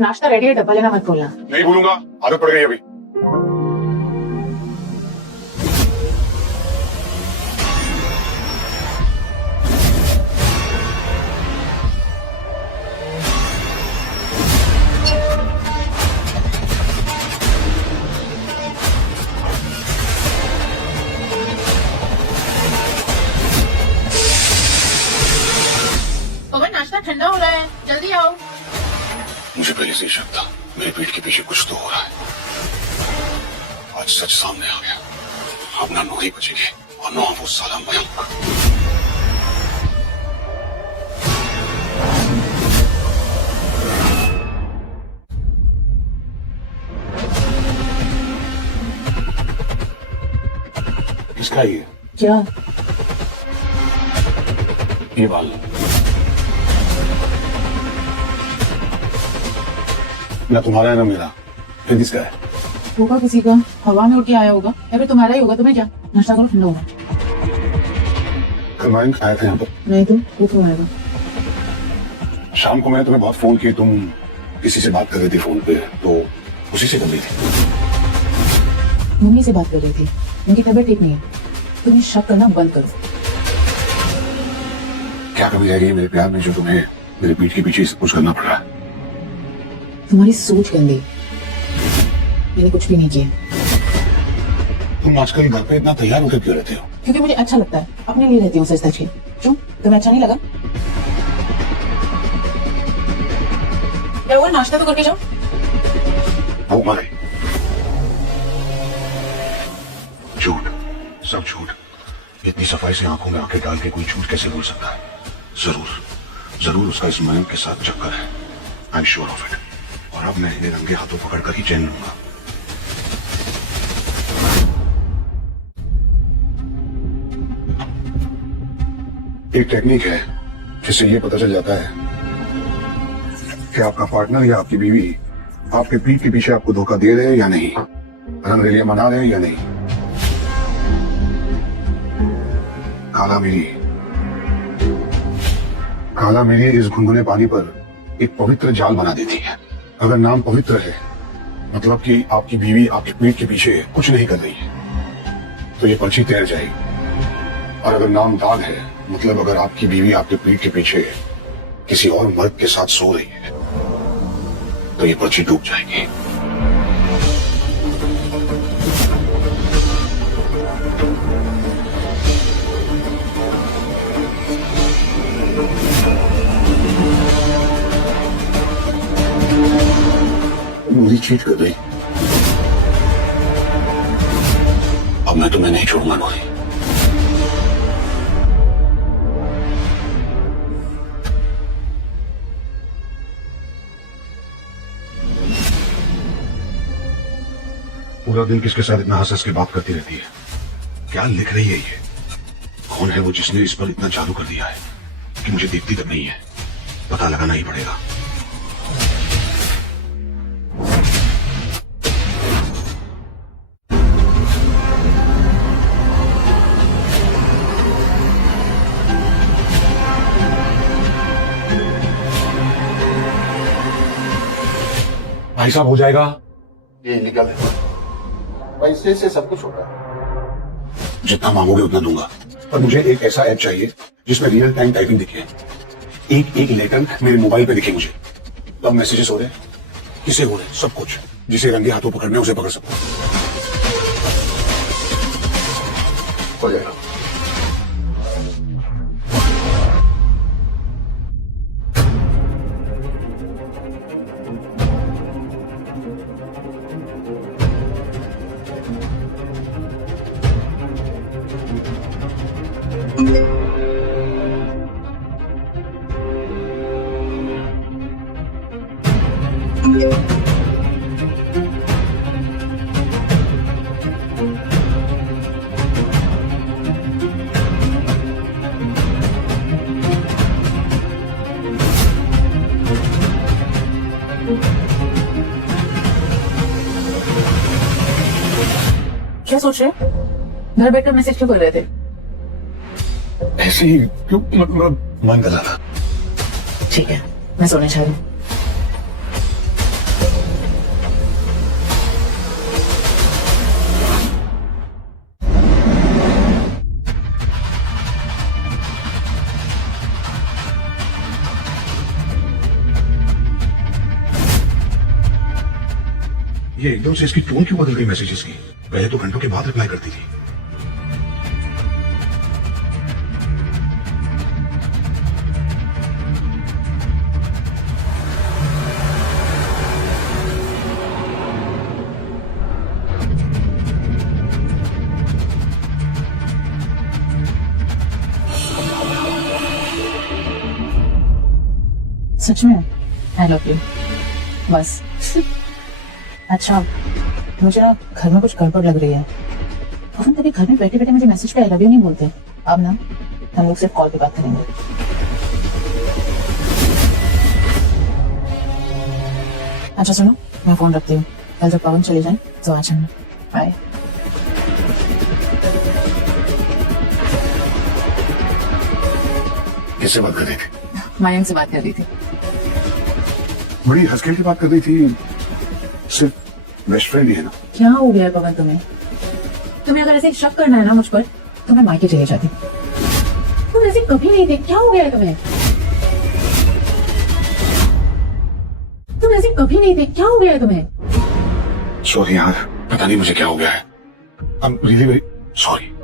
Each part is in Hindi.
नाश्ता रेडी है, डब्बा लेना मत भूलना। नहीं भूलूंगा, आदत पड़ गई अभी। पवन, नाश्ता ठंडा हो रहा है, जल्दी आओ। मुझे पहले से ही शक था, मेरे पीठ के पीछे कुछ तो हो रहा है। आज सच सामने आ गया। अब ना नूरी बचेगी और ना वो साला मयंक। किसका ये? क्या? ये बाल ना तुम्हारा है ना मेरा, फिर किसका है? होगा किसी का, हवा में उड़ के आया होगा, या फिर तुम्हारा ही होगा। तुम्हें क्या, नाश्ता करो, ठंडा होगा। कल मयंक आया था यहाँ पर। नहीं तो वो क्यों आएगा? शाम को मैंने तुम्हें बहुत फोन किए, तुम किसी से बात कर रही थी फोन पे, तो उसी से कर रही थी। मम्मी से बात कर रही थी, उनकी तबीयत ठीक नहीं है। तुम्हें शक करना बंद करो। क्या कमी रह गई मेरे प्यार में जो तुम्हें मेरे पीठ के पीछे सब कुछ करना पड़ रहा है? तुम्हारी सोच गंदी, मैंने कुछ भी नहीं किया। तुम आजकल घर पे इतना तैयार होकर क्यों रहते हो? क्योंकि मुझे अच्छा लगता है, अपने लिए रहती हूँ सच सच के। क्यों, तुम्हें अच्छा नहीं लगा? क्या हुआ, नाश्ता तो करके जाओ। वो मारे झूठ, सब झूठ। इतनी सफाई से आंखों में आंखें डाल के कोई झूठ कैसे बोल सकता है? जरूर उसका इस मयंक के साथ चक्कर है। I am sure of it. और अब मैं इन्हें रंगे हाथों पकड़कर ही चैन लूंगा। एक टेक्निक है जिससे ये पता चल जाता है कि आपका पार्टनर या आपकी बीवी आपके पीठ के पीछे आपको धोखा दे रहे हैं या नहीं, रंगरेलियां मना रहे हैं या नहीं। काला मेरी इस घुनघुने पानी पर एक पवित्र जाल बना देती है। अगर नाम पवित्र है, मतलब कि आपकी बीवी आपके पीठ के पीछे कुछ नहीं कर रही है, तो ये पर्ची तैर जाएगी। और अगर नाम दाग है, मतलब अगर आपकी बीवी आपके पीठ के पीछे किसी और मर्द के साथ सो रही है, तो ये पर्ची डूब जाएगी। मुझे चीट कर गई। अब मैं तुम्हें नहीं छोड़ूंगा नूरी। पूरा दिन किसके साथ इतना हंस हंस के बात करती रहती है? क्या लिख रही है ये? कौन है वो जिसने इस पर इतना चालू कर दिया है कि मुझे देखती तक नहीं है? पता लगाना ही पड़ेगा। भाई साहब, हो जाएगा? ये इलीगल है। पैसे से सब कुछ होता है। जितना मांगोगे उतना दूंगा, पर मुझे एक ऐसा ऐप चाहिए जिसमें रियल टाइम टाइपिंग दिखे। एक एक लेटर मेरे मोबाइल पे दिखे मुझे। तब मैसेजेस हो रहे, किसे हो रहे, सब कुछ। जिसे रंगे हाथों पकड़ने उसे पकड़ सकूं। हो जाएगा। क्या सोच रहे? घर बैठकर मैसेज क्यों कर रहे थे? ऐसे ही क्यों, मतलब मन कर रहा था। ठीक है, मैं सोने जा रही हूँ। ये एकदम से इसकी टोन क्यों बदल गई मैसेजेस की? पहले तो घंटों के बाद रिप्लाई करती थी। सच में आई लव यू। बस अच्छा, मुझे ना घर में कुछ गड़बड़ लग रही है। हम कभी घर में बैठे बैठे मुझे मैसेज पे आई लव यू नहीं बोलते। अब ना हम लोग सिर्फ कॉल पे बात करेंगे। अच्छा सुनो, मैं फोन रखती हूँ। कल जब पवन चले जाए तो आ जाना। बाय। किससे बात कर रही थी? मयंक से बात कर रही थी। बड़ी हंस खेल की बात कर रही थी। सिर्फ बेस्ट फ्रेंड ही है ना? क्या हो गया है पवन तुम्हें? तुम्हें अगर ऐसे शक करना है ना मुझ पर तो मैं मायके चले जाती। तुम ऐसे कभी नहीं थे। क्या हो गया है तुम्हें? तुम ऐसे कभी नहीं थे। क्या हो गया है तुम्हें? सॉरी यार, पता नहीं मुझे क्या हो गया है। I am really very sorry.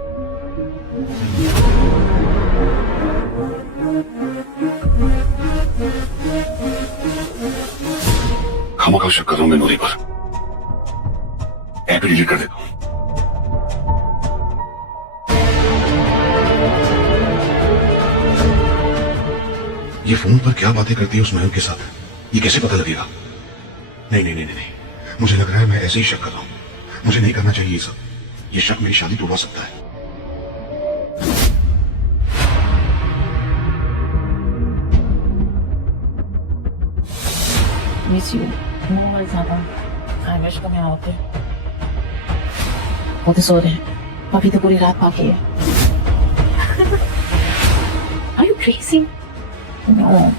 खामोखा शक कर रहा हूं मैं नूरी पर। ऐप डिलीट कर देता हूं। ये फोन पर क्या बातें करती है उस मयंक के साथ, ये कैसे पता लगेगा? नहीं नहीं नहीं नहीं, मुझे लग रहा है मैं ऐसे ही शक कर रहा हूं। मुझे नहीं करना चाहिए ये सब। ये शक मेरी शादी तोड़वा सकता है। Miss you. बहुत ज्यादा। आई विश तुम यहाँ होते। वो तो सो रहे हैं। अभी तो पूरी रात बाकी है। Are you crazy? No.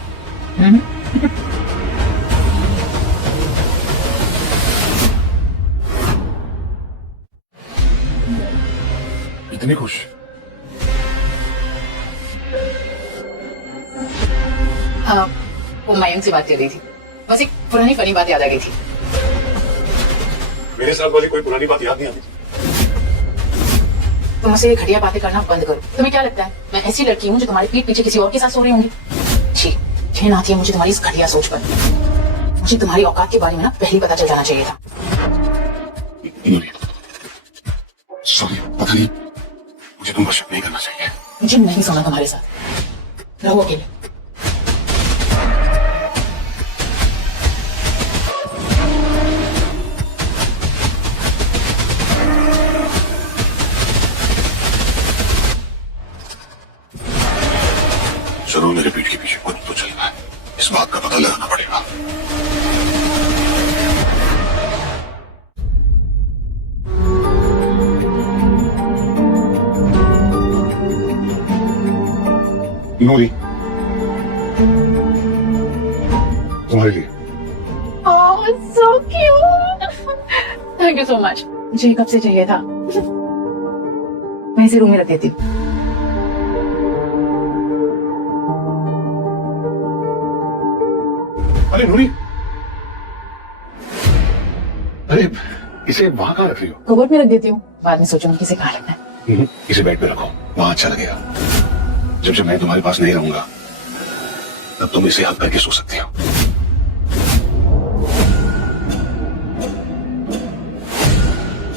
इतनी खुश? हाँ, वो मयंक से बात कर रही थी। बस एक पुरानी फनी बात याद आ गई थी। मेरे साथ वाली कोई पुरानी बात याद नहीं आती। तुम मुझसे ये घटिया बातें करना बंद करो। तुम्हें क्या लगता है मैं ऐसी लड़की हूँ जो तुम्हारे पीठ पीछे किसी और के साथ सो रही होंगी? छी, घिन आती है मुझे तुम्हारी इस घटिया सोच पर। मुझे तुम्हारी औकात के बारे में ना पहले पता चल जाना चाहिए था। सॉरी, पता नहीं, मुझे तुम पर शक नहीं करना चाहिए। मुझे नहीं सोना तुम्हारे साथ। रहो अकेले। जरूर मेरे पीठ के पीछे कुछ तो चल रहा है। इस बात का पता लगाना पड़ेगा। नूरी, तुम्हारे लिए। Oh, so cute. Thank you so much. मुझे कब से चाहिए था। मैं इसे रूम में रख देती हूँ। अरे नूरी, अरे इसे वहां कहाँ रख रही हो? कबर्ड में रख देती हूँ। बाद में सोचूंगी किसे कहाँ रखना है। इसे बेड पे रखो, वहां अच्छा लगेगा। जब जब मैं तुम्हारे पास नहीं रहूंगा तब तुम इसे हक करके सो सकती हो।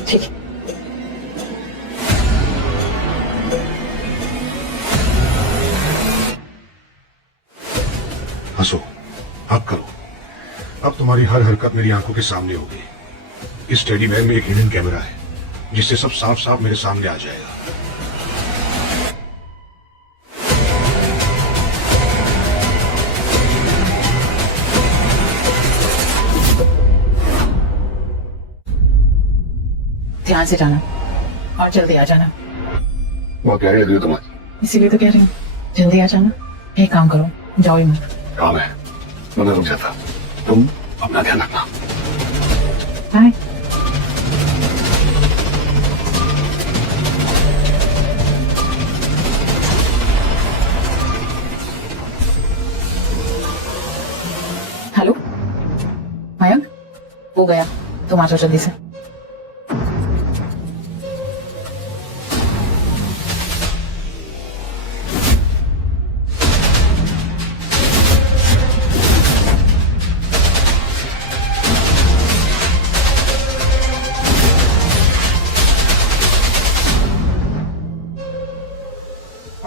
ठीक है। हंसो, अब करो। अब तुम्हारी हर हरकत मेरी आंखों के सामने होगी। इस टेडी बैग में एक हिडन कैमरा है जिससे सब साफ साफ मेरे सामने आ जाएगा। ध्यान से जाना और जल्दी आ जाना। बहुत प्यारी लग रही हो तुम्हारी। इसीलिए तो कह रही हूँ, जल्दी आ जाना। एक काम करो, जाओ ही मत। काम है, मैं रुक जाता। तुम अपना ध्यान रखना। बाय। हेलो मयंक, हो गया। तुम आ जाओ जल्दी से।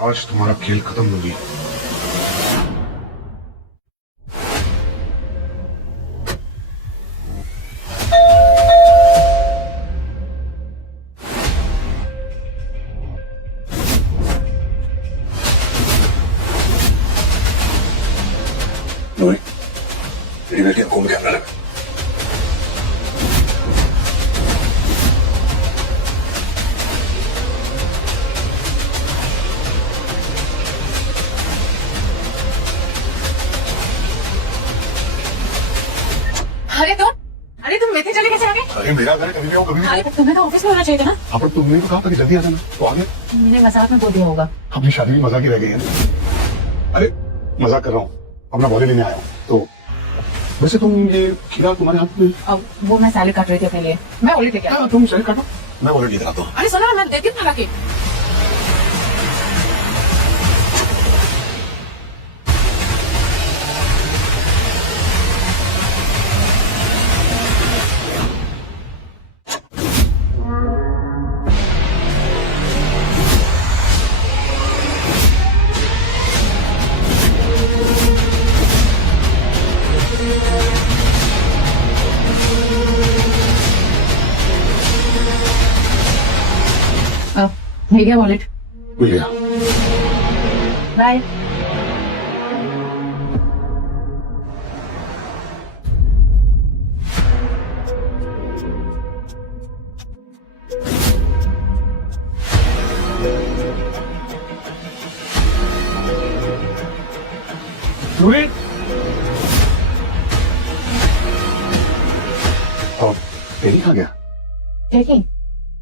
आज तुम्हारा खेल खत्म होगी। मेरी बेटी को कैमरा लगा। अरे तुम मेरे चले कैसे आ गए? अरे मेरा घर कभी भी हो, कभी भी। अरे तुम्हें तो ऑफिस में होना चाहिए था ना। हाँ, पर तुमने तो कहा था कि जल्दी आ जाना, तो आ गए। मैंने मजाक में बोल दिया होगा। अपनी शादी की मजाक ही रह गई है। अरे मजाक कर रहा हूँ, अपना बॉडी लेने आया हूँ। तो वैसे तुम ये खीरा तुम्हारे हाथ में? अब वो मैं सैलेड काट रही थी अपने लिए। मैं वॉलेट लेके आई। तुम सैलेड काटो, मैं वॉलेट लेकर आता हूँ। अरे सुनो मैं देती हूँ खा के। मिल गया वॉलेट। मिल गया। बाय। नूरी, तेरी कहाँ गया? देखिए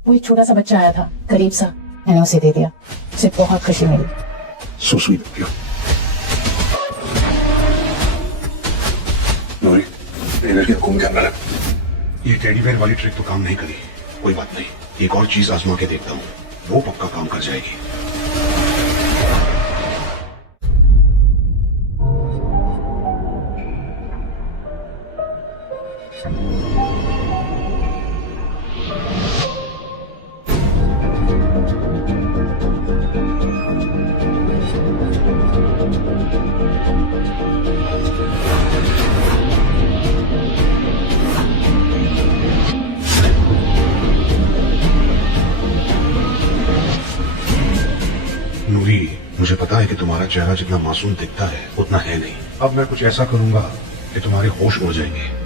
वो एक छोटा सा बच्चा आया था, गरीब सा, मैंने उसे दे दिया। उसे बहुत खुशी मिली। So sweet of you. नूरी, मेरी लड़की को घूम के अंदर लगा। ये टेडी बेयर वाली ट्रिक तो काम नहीं करी। कोई बात नहीं, एक और चीज आजमा के देखता हूँ, वो पक्का काम कर जाएगी। नूरी, मुझे पता है कि तुम्हारा चेहरा जितना मासूम दिखता है उतना है नहीं। अब मैं कुछ ऐसा करूंगा कि तुम्हारे होश उड़ जाएंगे।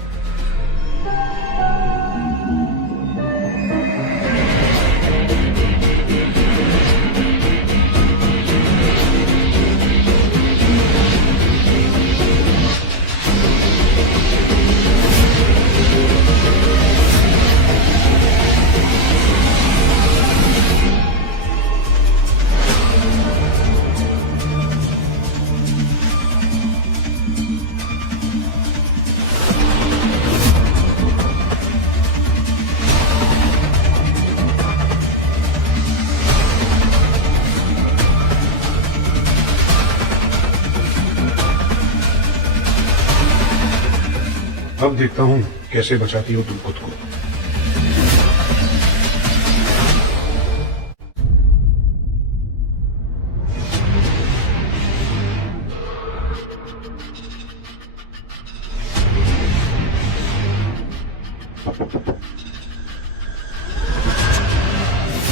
अब देखता हूँ कैसे बचाती हो तुम खुद को।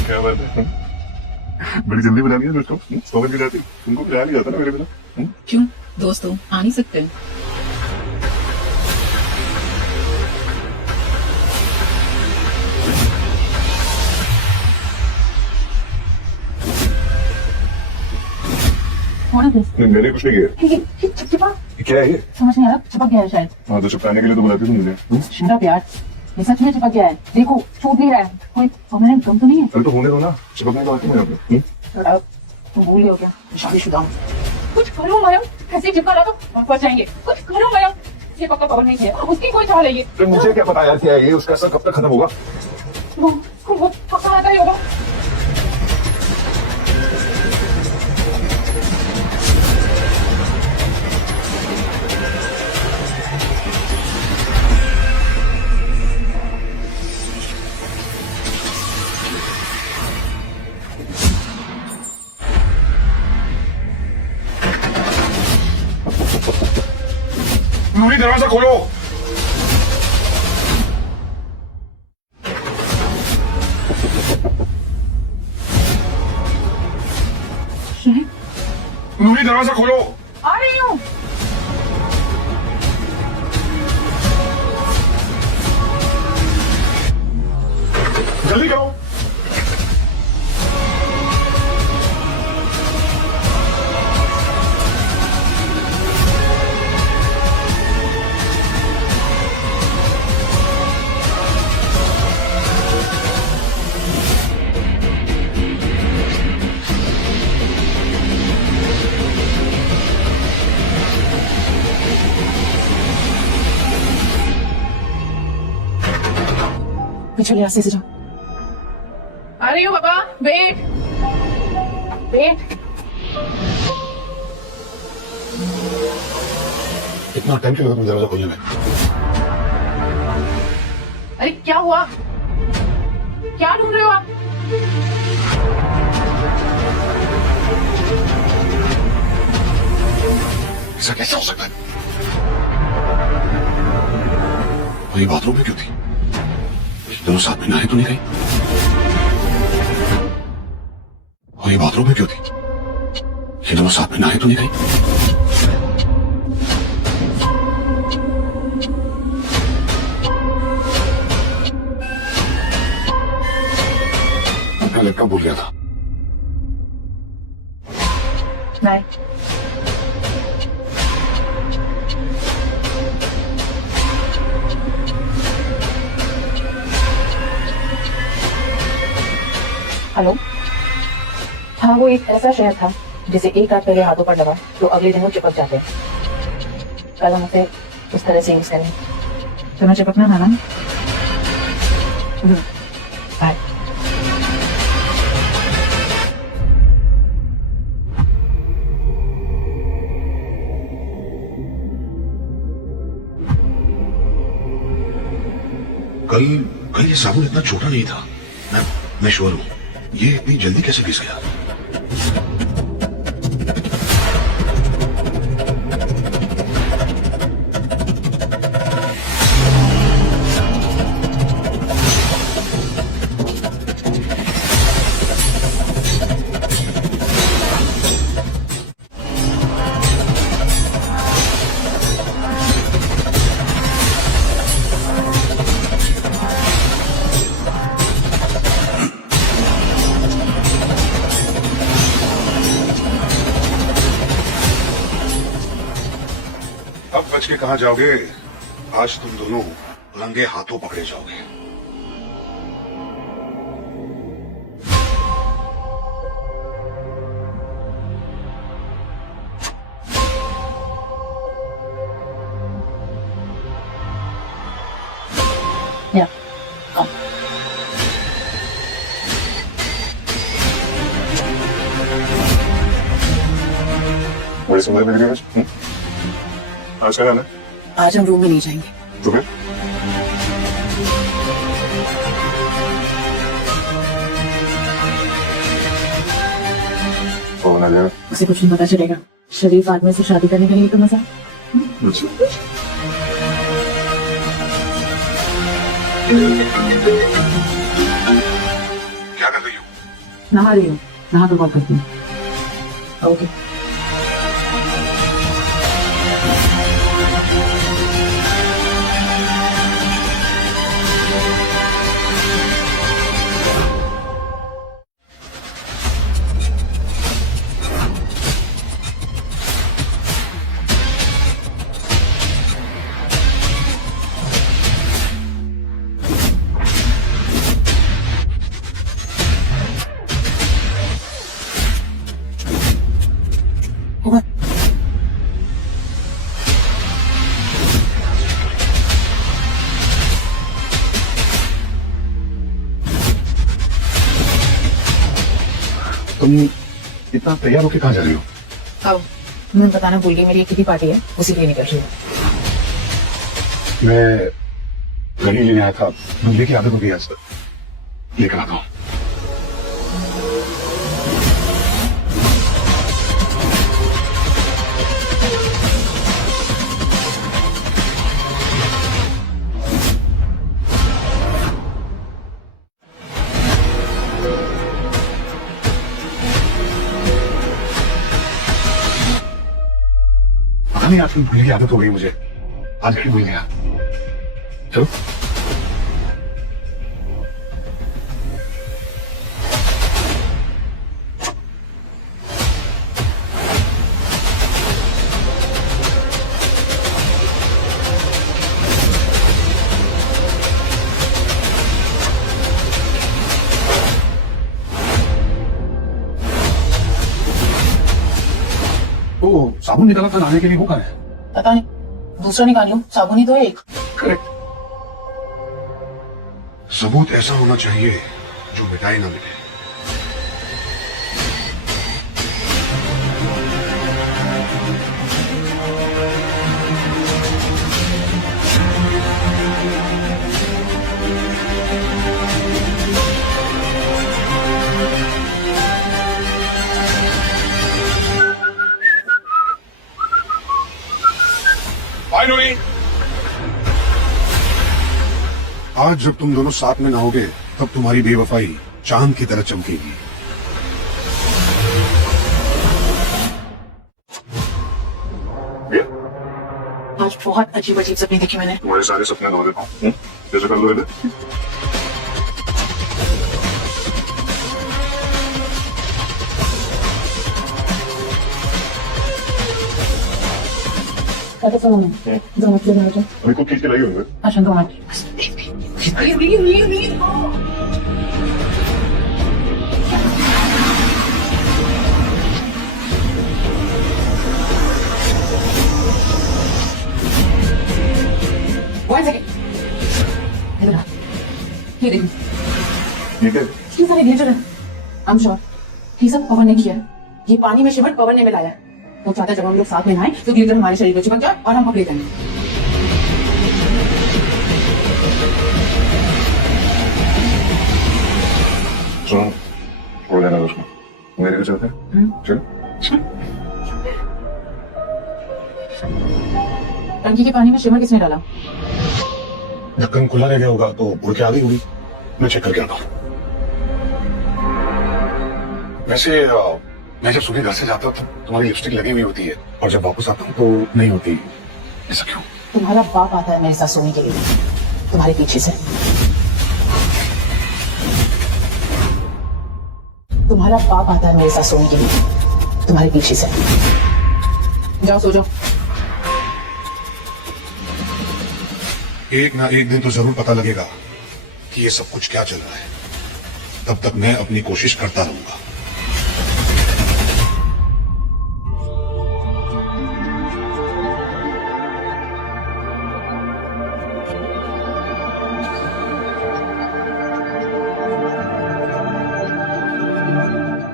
क्या बात है, बड़ी जल्दी बुला लिया दोस्तों। समझ नहीं जाती, तुमको बुला नहीं जाता ना मेरे बिना। क्यों दोस्तों, आ नहीं सकते? मैंने कुछ नहीं किया। चिपचिपा क्या है ये? समझ नहीं आ रहा, चिपक गया है शायद। हाँ, तो चिपकाने के लिए तो बुलाती तुम मुझे। शट अप यार, ये सच में चिपक गया है। देखो छूट नहीं रहा है, कोई परमानेंट गम तो नहीं है? अरे तो होने दो ना, चिपकने तो आती है मुझे। शट अप, तुम भूल गए हो क्या? शादीशुदा हूँ। कुछ करो मयंक, ऐसे चिपका रहा तो पहुंच जाएंगे। कुछ करो मयंक, ये पक्का कवर नहीं किया, उसकी कोई चाल है ये। तो मुझे क्या पता यार क्या है ये, उसका असर कब तक खत्म होगा। वो पक्का आता ही होगा। नूरी दरवाजा खोलो। नूरी दरवाजा खोलो। आ रही हूँ। जल्दी करो। चलिए आस्ते से जाओ। आ रही हूँ बाबा, वेट वेट। इतना टाइम क्यों लगा तुम्हें दरवाजा खोलने में? अरे क्या हुआ, क्या ढूंढ रहे हो आप? ऐसा कैसे हो सकता है? और ये बाथरूम में क्यों थी? दोनों साथ में नहाए तो नहीं गई? और ये बाथरूम में क्यों थी? ये दोनों साथ में नहाए तो नहीं गई? मैं लड़का भूल गया था। नहीं, हेलो। हाँ, वो एक ऐसा शहर था जिसे एक हाथ पहले हाथों पर लगा तो अगले दिन वो चिपक जाते हैं। कल हम उसे उस तरह से यूज करें। तुम्हें चिपकना था ना? बाय। कल ये साबुन इतना छोटा नहीं था। मैं श्योर हूं ये इतनी जल्दी कैसे घिस गया? अब बच के कहां जाओगे? आज तुम दोनों रंगे हाथों पकड़े जाओगे। या कम। बड़ी सुंदर लग रही है आज। आज क्या है? आज हम रूम में नहीं जाएंगे। तो फिर कौन आ जाएगा? उसे कुछ नहीं पता चलेगा। शरीफ आदमी से शादी करने का ही तो मजा। अच्छा। क्या कर रही हो? नहा रही हूँ, नहा तो बहुत करती हूँ। ओके। तुम इतना तैयार होके कहाँ जा रही हो? अब मैं बताना भूल गई, मेरी एक किटी पार्टी है, उसी के लिए निकल रही हूँ। मैं घड़ी लेने आया था, दूल्हे की आदत हो गई आज तक, लेकर आता हूँ। पता नहीं आजकल भूलने की आदत हो गई मुझे, आज घड़ी भूल गया। चलो वो साबुन निकाला था नहाने के लिए, वो कहाँ है? पता नहीं, दूसरा निकाल लूं, साबुन ही तो है एक। करेक्ट। सबूत ऐसा होना चाहिए जो मिटाए ना मिटे। फाइनली आज जब तुम दोनों साथ में नहाओगे तब तुम्हारी बेवफाई चांद की तरह चमकेगी। आज बहुत अजीब अजीब सपने देखे मैंने। तुम्हारे सारे सपने धो देता हूँ, जैसे कर लो इधर। क्या सुनो मैं, दो मिनट में आ जाओ। अभी खुद खींच के लाई होंगे। अच्छा 2 मिनट। One second. इधर आ। ये देखो, ये क्या? ये सारे ग्लिटर है। I'm sure ये सब पवन ने किया है। ये पानी में शिमट पवन ने मिलाया है। वो चाहता है जब हम लोग साथ में नहाएं तो ग्लिटर हमारे शरीर पे चिपक जाए और हम पकड़े जाएंगे। सुनो, छोड़ देना उसको, मेरे को चलते हैं। चलो। टंकी के पानी में शिमर किसने डाला? ढक्कन खुला रह गया होगा तो उड़ के आ गई होगी। मैं चेक करके आता हूँ। वैसे मैं जब सुबह घर से जाता हूँ तो तुम्हारी लिपस्टिक लगी हुई होती है और जब वापस आता हूँ तो नहीं होती। ऐसा क्यों? तुम्हारा बाप आता है मेरे साथ सोने के लिए, तुम्हारे पीछे से। तुम्हारा बाप आता है मेरे साथ सोने के लिए, तुम्हारे पीछे से। जाओ सो जाओ। एक ना एक दिन तो जरूर पता लगेगा कि ये सब कुछ क्या चल रहा है। तब तक मैं अपनी कोशिश करता रहूंगा।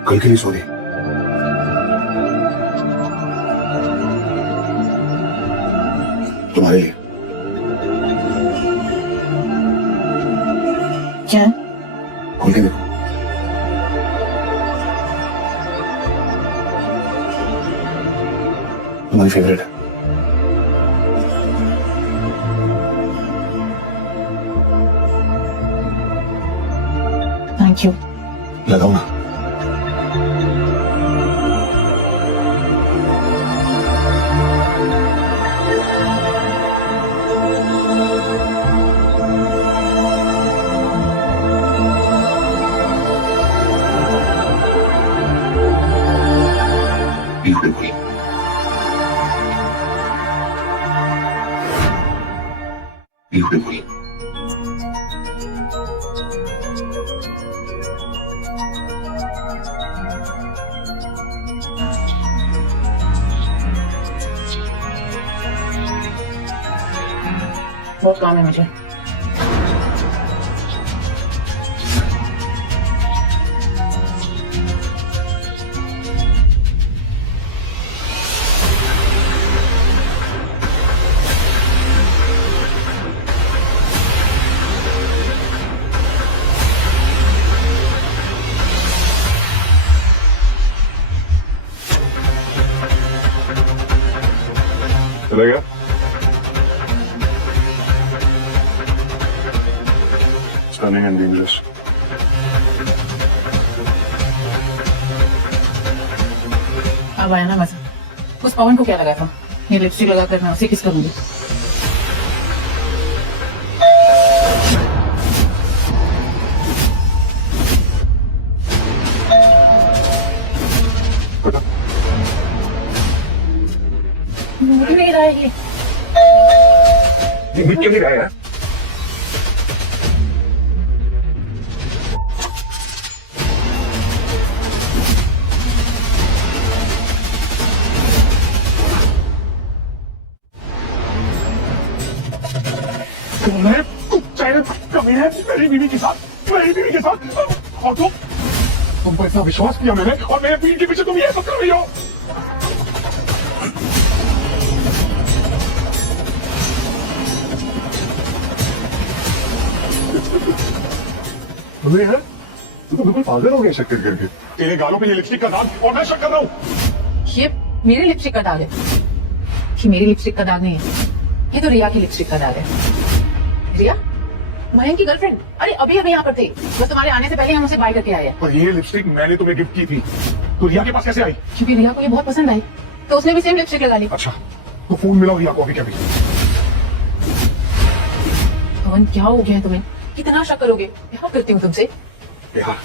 कल के लिए सो रही? तुम्हारे लिए। क्या है? खोल के देखो। तुम्हारी फेवरेट है। Thank you. लगाओ ना। Beautiful. Beautiful. बहुत काम है मुझे। stunning and dangerous. अब आया ना मजा। उस पवन को क्या लगा था ये लिपस्टिक लगाकर मैं उसे किस करूंगी। बता, मुझे नहीं रहा है ये। ये क्यों नहीं रहा है यार? मैं चाहे कभी है मेरी बीवी के साथ और तुम पर इतना विश्वास किया मैंने और मेरे पीठ के पीछे तुम ये सब कर रही हो। तुम्हें यार, तू तो बिल्कुल पागल हो गया शक करके। तेरे गालों पे ये लिपस्टिक का दाग और मैं शक कर रहा हूँ। ये मेरे लिपस्टिक का दाग है। ये मेरी लिपस्टिक का दाग नहीं है, ये तो रिया की लिपस्टिक का दाग है। रिया मयंक की गर्लफ्रेंड। अरे अभी अभी यहाँ पर थे, बस तुम्हारे आने से पहले हम उसे बाय करके आए हैं। पर ये लिपस्टिक मैंने तुम्हें गिफ्ट की थी, तो रिया के पास कैसे आई? क्योंकि रिया को ये बहुत पसंद आई तो उसने भी सेम लिपस्टिक लगा ली। अच्छा, तो फोन मिला रिया को अभी क्या भी? पवन क्या हो गया है तुम्हें, कितना शक करोगे? प्यार करती हूँ तुमसे। प्यार?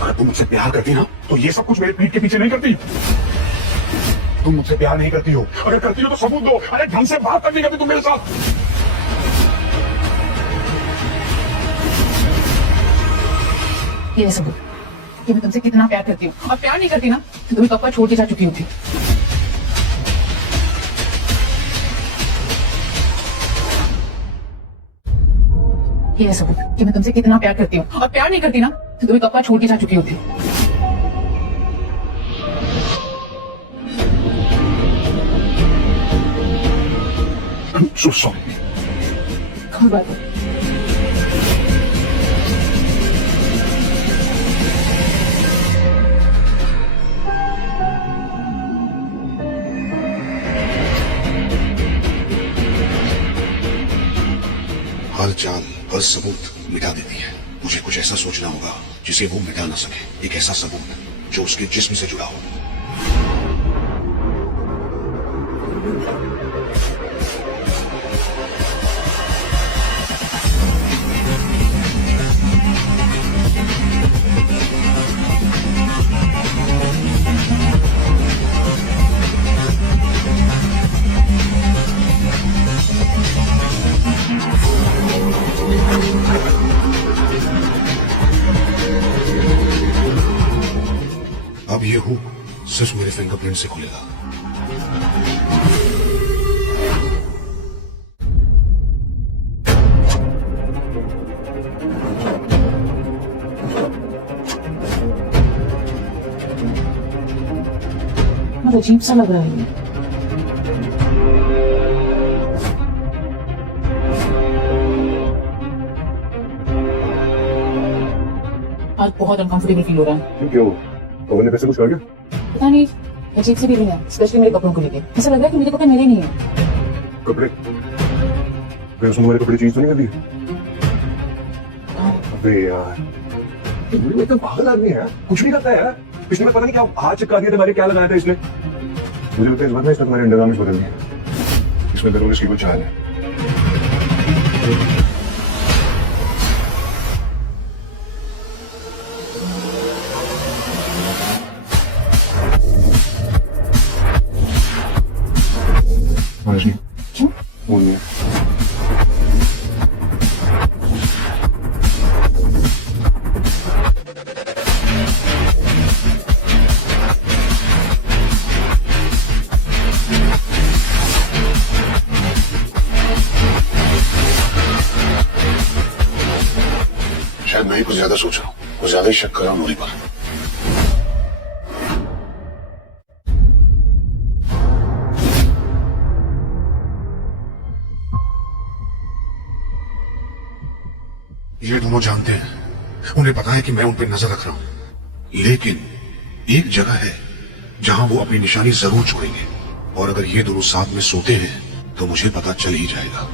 अगर तुम मुझसे प्यार करती ना तो ये सब कुछ मेरे पीठ के पीछे नहीं करती। तुम मुझसे प्यार नहीं करती हो, अगर करती हो तो सबूत दो। अरे ढंग से बात करनी करती तुम मेरे साथ। ये सबूत कि मैं तुमसे कितना प्यार करती हूँ। और प्यार नहीं करती ना तो तुम्हें कब का छोड़ के जा चुकी होती। ये सबूत कि मैं तुमसे कितना प्यार करती हूँ और प्यार नहीं करती ना तो तुम्हें कब का छोड़ के जा चुकी होती। So sorry. कोई बात नहीं। हर चाल हर सबूत मिटा देती है। मुझे कुछ ऐसा सोचना होगा जिसे वो मिटा ना सके, एक ऐसा सबूत जो उसके जिस्म से जुड़ा हो। अब ये हुक सिर्फ मेरे फिंगरप्रिंट से खुलेगा। मुझे अजीब सा लग रहा है ये। आज बहुत अनकंफर्टेबल फील हो रहा है। क्यों? पवन ने पैसे कुछ कर दिया? पता नहीं, अजीब सी फीलिंग है, स्पेशली मेरे कपड़ों को लेके। ऐसा लग रहा है कि मेरे कपड़े मेरे नहीं है। कपड़े? फिर उसने तुम्हारे कपड़े चीज तो नहीं कर दी? अबे यार, ये एकदम पागल आदमी है, कुछ भी करता है यार। पिछले में पता नहीं क्या हाथ चिपका दिया तुम्हारे, क्या लगाया था इसने? मुझे लगता है इस बार ना इसने तुम्हारे अंडरगारमेंट्स बदल दिए। इसमें जरूर इसकी कुछ चाल है। क्यों? बोलिए। शायद मैं ही कुछ ज्यादा सोच रहा हूँ, कुछ ज्यादा ही शक कर रहा हूँ नूरी पर। ये दोनों जानते हैं, उन्हें पता है कि मैं उन पर नजर रख रहा हूं, लेकिन एक जगह है जहां वो अपनी निशानी जरूर छोड़ेंगे, और अगर ये दोनों साथ में सोते हैं तो मुझे पता चल ही जाएगा।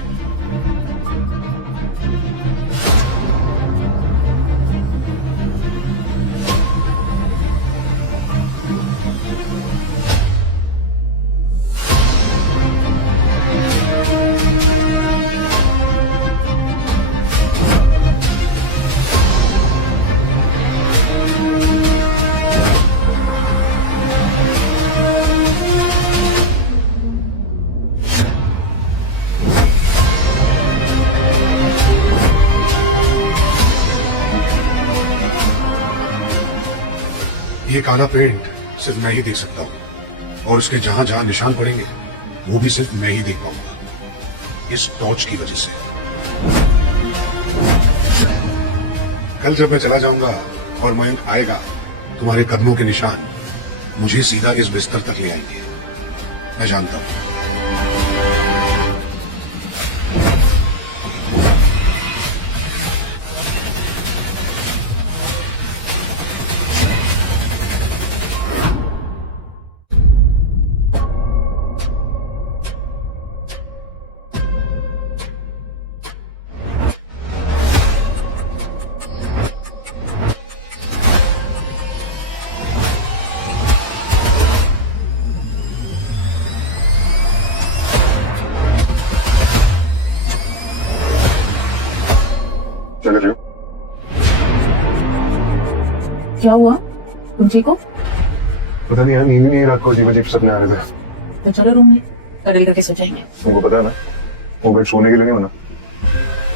ये काला पेंट सिर्फ मैं ही देख सकता हूँ, और इसके जहां जहां निशान पड़ेंगे वो भी सिर्फ मैं ही देख पाऊंगा, इस टॉर्च की वजह से। कल जब मैं चला जाऊंगा और मयंक आएगा, तुम्हारे कदमों के निशान मुझे सीधा इस बिस्तर तक ले आएंगे, मैं जानता हूं। चले रही हो? क्या हुआ? तुम ठीक हो? पता नहीं यार, नींद नहीं, रात को अजीब अजीब सपने आ रहे थे। तो चलो रूम में कडल करके सो जाएंगे। तुमको पता है ना, वो बेड सोने के लिए नहीं बना,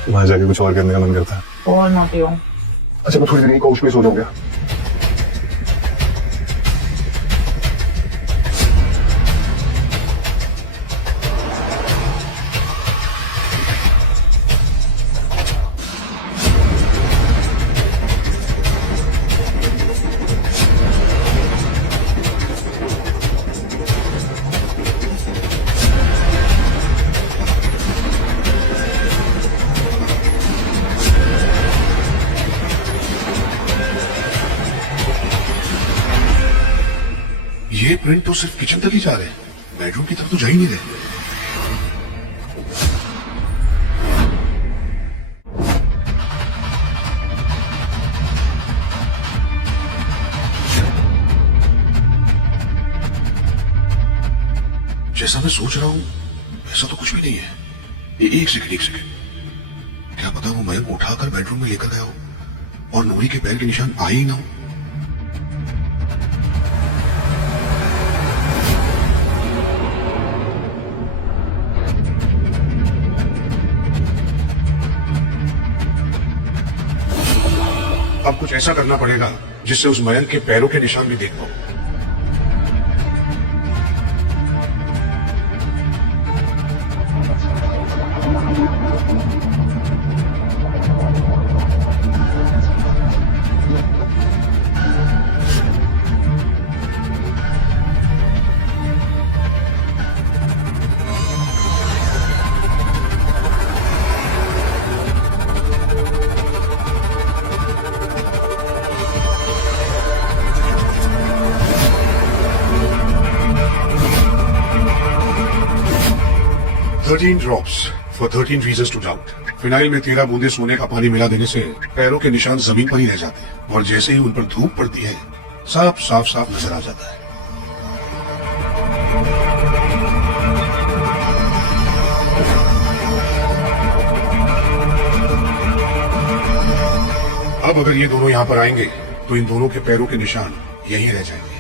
वहां जाके कुछ और करने का मन करता है। और नोटी हो। अच्छा, मैं थोड़ी देर काउच पे सो जाऊंगा। ये प्रिंट तो सिर्फ किचन तक ही जा रहे हैं, बेडरूम की तरफ तो जा ही नहीं रहे। जैसा मैं सोच रहा हूं वैसा तो कुछ भी नहीं है। एक सेकंड, क्या पता वो मयंक उठाकर बेडरूम में लेकर गया हो और नूरी के पैर के निशान आए ही ना हो। अब कुछ ऐसा करना पड़ेगा जिससे उस मयंक के पैरों के निशान भी देख पाऊं। Thirteen drops for 13 reasons to doubt। Phenyl में 13 बूंदे सोने का पानी मिला देने से पैरों के निशान जमीन पर ही रह जाते हैं, और जैसे ही उन पर धूप पड़ती है सब साफ साफ नजर आ जाता है। अब अगर ये दोनों यहाँ पर आएंगे तो इन दोनों के पैरों के निशान यहीं रह जाएंगे।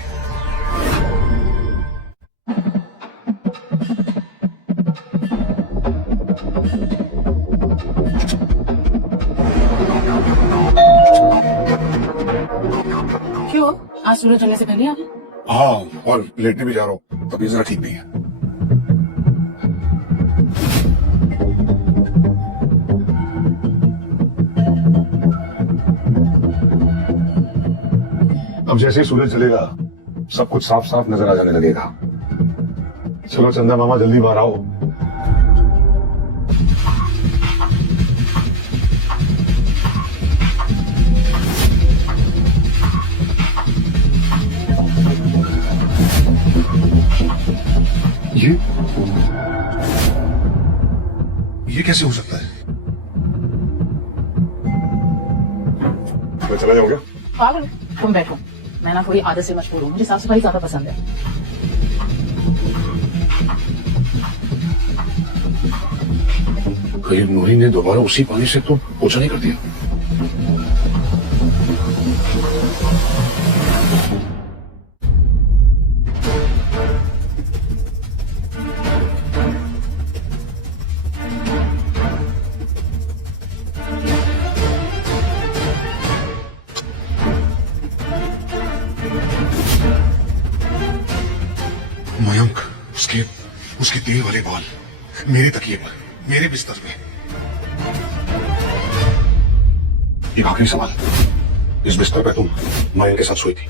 क्यों? आज सूरज चलने से पहले आ गए? हाँ, और लेटने भी जा रहा हूँ, तबीयत जरा ठीक नहीं है। अब जैसे ही सूरज चलेगा सब कुछ साफ साफ नजर आ जाने लगेगा। चलो चंदा मामा, जल्दी बाहर आओ। ये कैसे हो सकता है? मैं चला जाऊंगा। पागल, तुम बैठो। मैं ना थोड़ी आदत से मजबूर हूँ, मुझे साफ सफाई ज्यादा पसंद है। कहीं नूरी ने दोबारा उसी पानी से तो पोछा नहीं कर दिया? उसके तेल वाले बाल मेरे तकिए पर, मेरे बिस्तर में। एक आखिरी सवाल, इस बिस्तर पे तुम मायन के साथ सोई थी?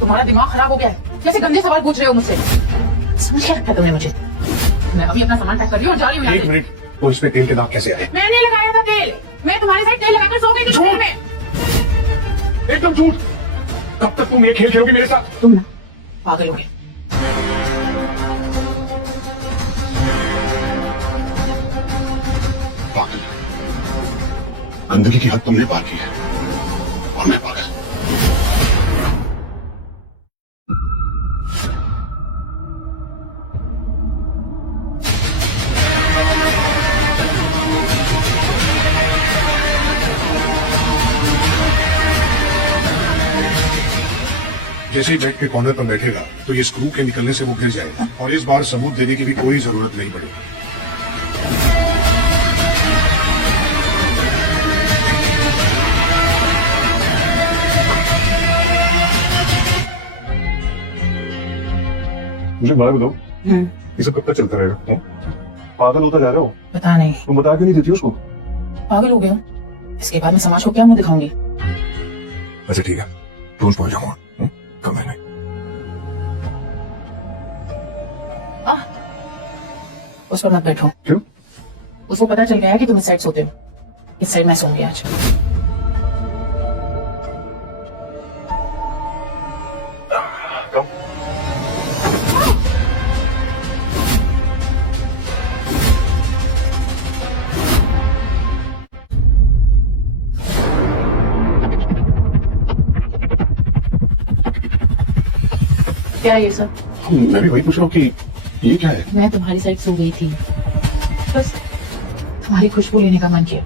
तुम्हारा दिमाग खराब हो गया है, कैसे गंदे सवाल पूछ रहे हो मुझसे? समझ क्या रखा तुमने मुझे? मैं अभी अपना सामान पैक कर रही हूँ और जा रही हूँ यहाँ एक से। मिनट, तो इसमें तेल के दाग कैसे आए? मैंने लगाया था तेल, मैं तुम्हारे साथ तेल लगाकर सो गई थी बिस्तर में। एकदम झूठ। कब तक तुम ये खेल खेलोगी मेरे साथ? तुम ना पागल हो गए। पागल? गंदगी की हद तुमने पार की है और मैं पागल। जैसे ही बेड के कॉर्नर पर बैठेगा तो ये स्क्रू के निकलने से वो गिर जाएगा और इस बार सबूत देने की भी कोई जरूरत नहीं पड़ेगी। मुझे बात बताओ, ये सब कब तक चलता रहेगा? पागल होता जा रहे हो? पता नहीं, तुम बता क्यों नहीं देती उसको? पागल हो गया हूँ। इसके बाद मैं समाज को क्या मुंह दिखाऊंगी? अच्छा ठीक है, रोज पहुंच जाऊंगा। कल नहीं। उस पर मत बैठो। क्यों? उसको पता चल गया है कि तुम इस साइड सोते हो, इस साइड मैं सोऊंगी आज। कब? क्या है ये सब? मैं भी वही पूछ रहा हूँ कि ये क्या है? मैं तुम्हारी साइड सो गई थी, बस तुम्हारी खुशबू लेने का मन किया,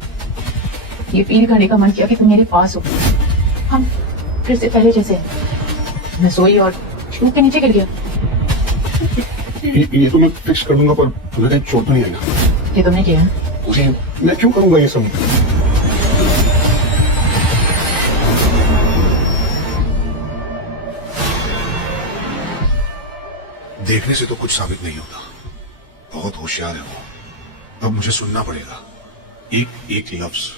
ये फील करने का मन किया कि तुम मेरे पास हो। हम फिर से पहले जैसे हैं। मैं सोई और टूट के नीचे गिर गया। ये तो मैं फिक्स कर दूंगा, पर तुम्हें कहीं चोट तो नहीं आएगा? ये तुमने किया? उसे मैं क्यों करूंगा ये सब? देखने से तो कुछ साबित नहीं होता, बहुत होशियार है वो। अब मुझे सुनना पड़ेगा एक एक लफ्ज।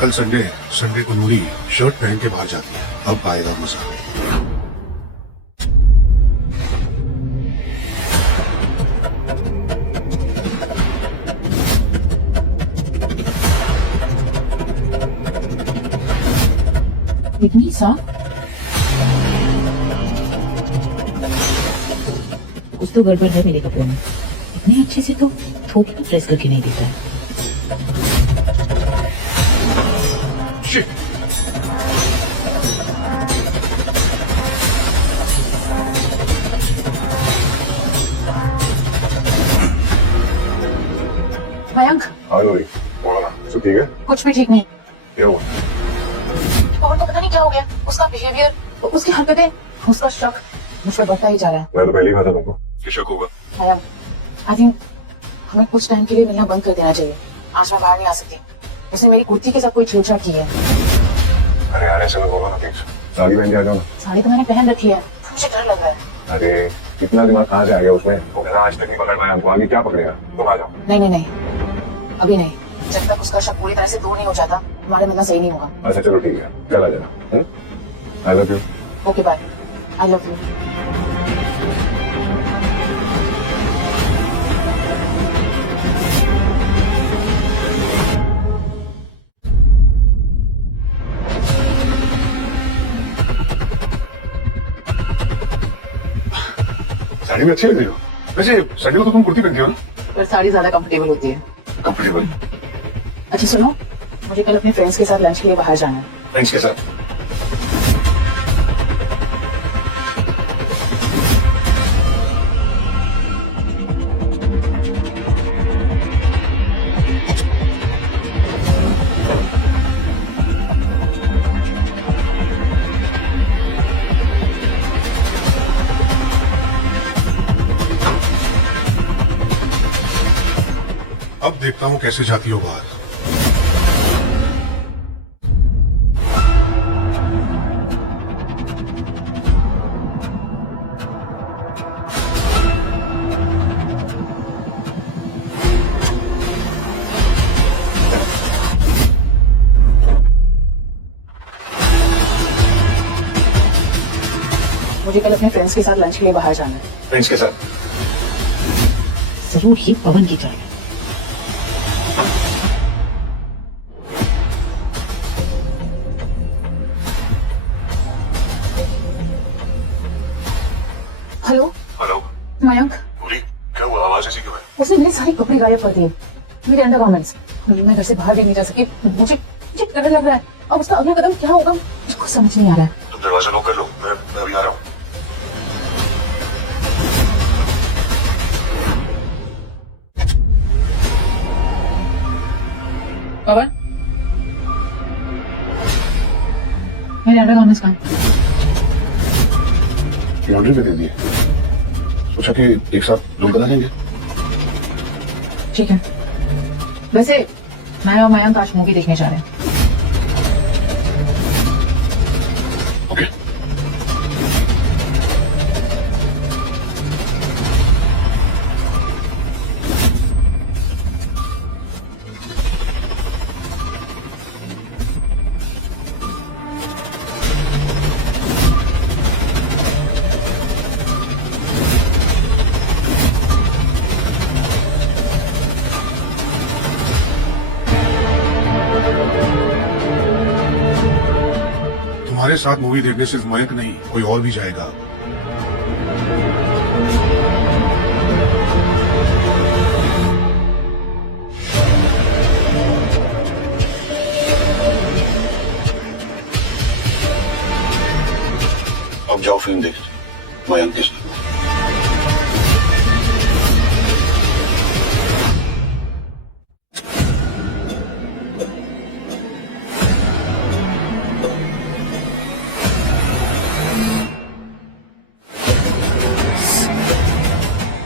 कल संडे है, संडे को नूरी शर्ट पहन के बाहर जाती है, अब आएगा मजा। इतनी साफ? कुछ तो गड़बड़ है मेरे कपड़ों में। इतने अच्छे से तो थोक भी प्रेस करके नहीं देता है। Shit! मयंक, हाँ नूरी, बोलो ना, सब ठीक है? कुछ भी ठीक नहीं। क्या हुआ? और तो पता नहीं क्या हो गया, उसका बिहेवियर, उसकी हरकतें, उसका शक मुझ पर बढ़ता ही जा रहा है। मैं तो पहले ही कहा था तुमको कि शक होगा। मयंक, आई थिंक हमें कुछ टाइम के लिए मिलना बंद कर देना चाहिए। आज मैं बाहर नहीं आ सकती। उसने मेरी कुर्ती के साथ कोई छेड़छाड़ की है। अरे यार ऐसे मत बोलो ना प्लीज, साड़ी पहन के आ जाओ ना। साड़ी तो मैंने पहन रखी है, मुझे डर लग रहा है। अरे इतना दिमाग कहाँ से आ गया उसमें? वो कहता आज तक नहीं पकड़ पाया हमको, आगे क्या पकड़ेगा? तुम आ जाओ। नहीं नहीं नहीं, अभी नहीं। जब तक उसका शक पूरी तरह से दूर नहीं हो जाता, हमारा मिलना सही नहीं होगा। अच्छा चलो ठीक है, कल आ जाना। I love you. Okay bye, I love you. Sari में अच्छी लग रही हो। वैसे संडे को तो तुम कुर्ती पहनती हो ना? पर साड़ी ज्यादा कंफर्टेबल होती है। कंफर्टेबल। अच्छा सुनो, मुझे कल अपने फ्रेंड्स के साथ लंच के लिए बाहर जाना है। फ्रेंड्स के साथ? अब देखता हूँ कैसे जाती हो बाहर। मुझे कल अपने फ्रेंड्स के साथ लंच के लिए बाहर जाना है। फ्रेंड्स के साथ? जरूर ही पवन की तरह। Hello hello. मयंक, बोली, क्या हुआ? आवाज ऐसी क्यों है? उसने मेरे सारे कपड़े गायब कर दिए, मेरे अंडरगारमेंट्स। मैं घर से बाहर भी नहीं जा सकी। मुझे डर लग रहा है। अब उसका अगला कदम क्या होगा मुझे कुछ समझ नहीं आ रहा है। तुम दरवाजा लॉक कर लो, मैं अभी आ रहा हूँ। पवन, मेरे अंडरगारमेंट्स कहाँ? लॉन्ड्री में दे दिए। सोचा कि एक साथ धूल बना लेंगे। ठीक है। वैसे मैं और मयंक आज मूवी देखने जा रहे हैं। ओके। तुम्हारे साथ मूवी देखने सिर्फ मयंक नहीं, कोई और भी जाएगा। अब जाओ फिल्म देखने मयंक के साथ।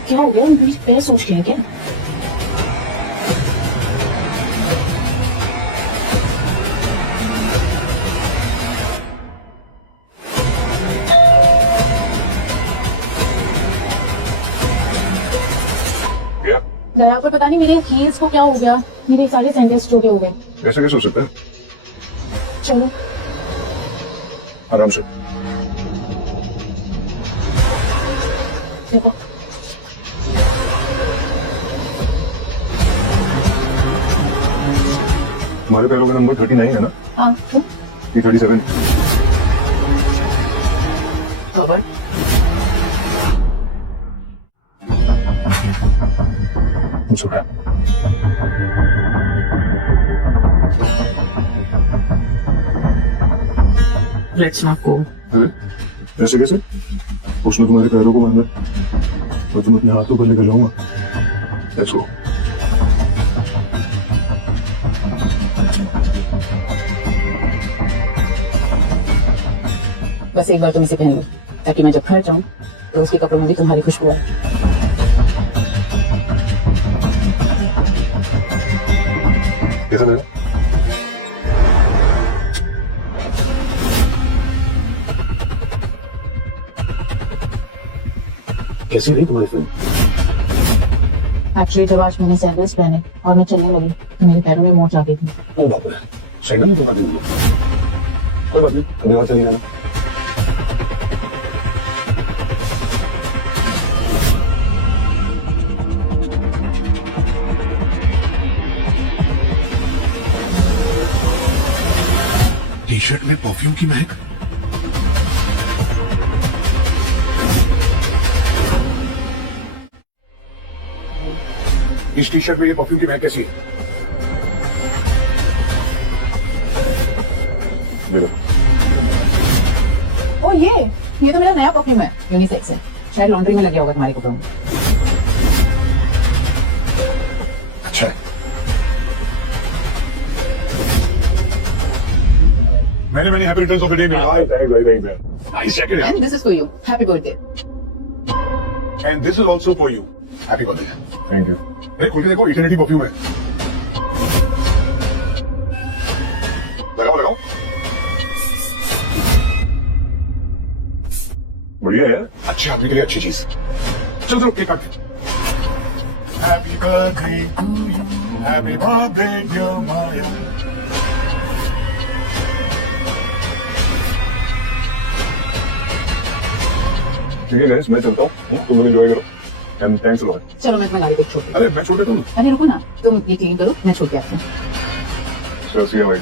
क्या हो गया? मेरी पैर सोच के है क्या? क्या? दया पर पता नहीं मेरे हील्स को क्या हो गया। मेरे सारे सैंडल्स टूटे हो गए। ऐसा कैसे हो सकता है? चलो आराम से। देखो, तुम्हारे पैरों का नंबर 39 है ना? हाँ क्यों? ये 37। पवन, It's okay. Let's not go. अरे ऐसे कैसे? उसने तुम्हारे पैरों को बांधा और तुम अपने हाथों पर लेकर जाऊंगा। Let's go. बस एक बार तुम इसे पहन लो ताकि मैं जब घर जाऊं तो उसके कपड़ों में भी तुम्हारी खुशबू आए। कैसा लगा? कैसी रही तुम्हारी फिल्म? एक्चुअली जब आज मैंने सैंडल्स पहने और मैं चलने लगी तो मेरे पैरों में मोच आ गई थी। ओ बाप रे, सैंडल में तुम्हारी कोई बात नहीं, कभी और चली जाना। टी शर्ट में परफ्यूम की महक। इस टी शर्ट में ये परफ्यूम की महक कैसी है? देखो ओ ये तो मेरा नया परफ्यूम है, यूनिसेक्स है, शायद लॉन्ड्री में लग गया होगा तुम्हारे कपड़ों में। अच्छा है। मैंने happy returns of the day में नाइस जैकेट है। And this is for you, happy birthday. And this is also for you, happy birthday. Thank you. अरे खोल के देखो, इटर्निटी परफ्यूम है। लगाओ लगाओ। बढ़िया है। अच्छे आदमी के लिए अच्छी चीज। चलो चलो केक काट। Happy birthday to you, happy birthday dear Maya. ठीक है गाइस, मैं चलता हूँ, तुम लोग एंजॉय करो एंड थैंक्स अ लॉट। चलो मैं तुम्हारी गाड़ी देख छोड़ देती अरे मैं छोड़ देता हूँ। हूँ। अरे रुको ना, तुम ये क्लीन करो, मैं छोड़ के आती हूँ। सो सी यू भाई।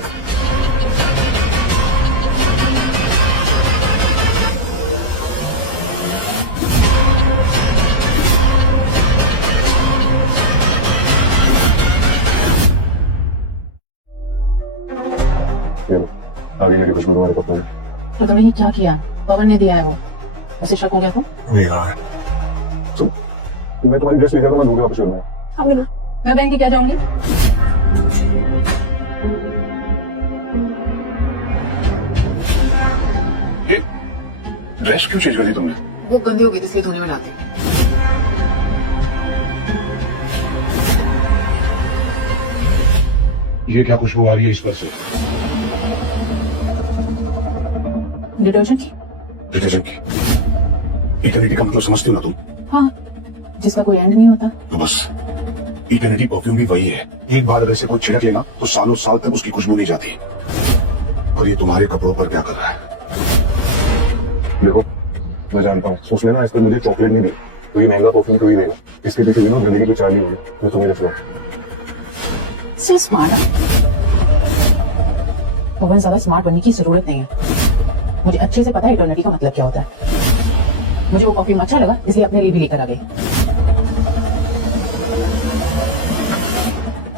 आगे मेरी खुशबू तुम्हारे कपड़ों में। तो तुमने ये क्या किया? पवन ने दिया है वो, उसे शक हो गया तो? यार तो मैं तुम्हारी ड्रेस लेकर मैं दूंगा वापस करना है। हाँ बोलो, मैं बहन की क्या जाऊंगी? ये ड्रेस क्यों चेंज कर दी तुमने? वो गंदी हो गई थी इसलिए धोने में डालती। ये क्या खुशबू आ रही है इस पर से? डिटर्जेंट की? डिटर्जेंट की। इटर्निटी का मतलब समझती हो ना तुम? हाँ, जिसका कोई एंड नहीं होता। तो बस इटर्निटी परफ्यूम भी वही है। एक बार अगर इसे कोई छिड़क लेना तो सालों साल तक उसकी खुशबू नहीं जाती। और ये तुम्हारे कपड़ों पर क्या कर रहा है? देखो मैं जानता हूँ, सोच लेना इस पर मुझे चॉकलेट नहीं दी तो ये महंगा परफ्यूम क्यों ही देगा। इसके पीछे भी ना जिंदगी की चाल नहीं होगी। मैं तुम्हें रख रहा हूँ। से स्मार्ट है। पवन ज्यादा स्मार्ट बनने की जरूरत नहीं है। मुझे अच्छे से पता है इटर्निटी का मतलब क्या होता है। मुझे वो परफ्यूम अच्छा लगा इसलिए अपने लिए भी लेकर आ गई।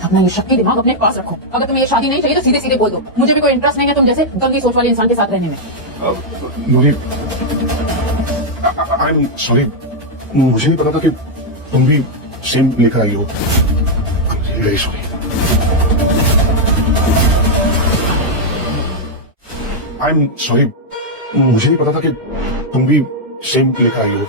अपना ये शक्ति दिमाग अपने पास रखो। अगर तुम्हें ये शादी नहीं चाहिए तो सीधे सीधे बोल दो। मुझे भी कोई इंटरेस्ट नहीं है तुम जैसे गंदी सोच वाले इंसान के साथ रहने में। नूरी, आई एम सॉरी, मुझे नहीं पता था कि तुम भी सेम लेकर आई हो। Very sorry. I am sorry, मुझे नहीं पता था कि तुम भी सेम लेकर आई हो।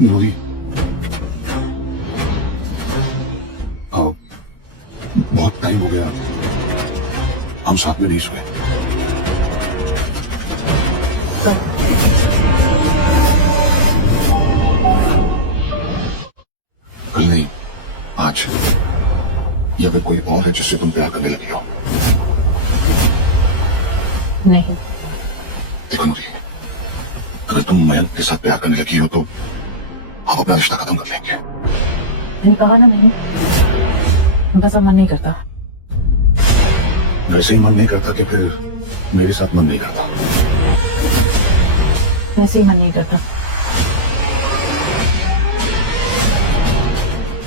नूरी, बहुत टाइम हो गया हम साथ में नहीं सोए। कल नहीं, आज। या फिर कोई और है जिससे तुम प्यार करने लगी हो? नहीं। देखो नूरी, अगर तुम मयंक के साथ प्यार करने लगी हो तो हम अपना रिश्ता खत्म कर लेंगे। मैंने कहा ना नहीं, उनका सब मन नहीं करता। वैसे ही मन नहीं करता कि फिर मेरे साथ मन नहीं करता। वैसे ही मन नहीं करता।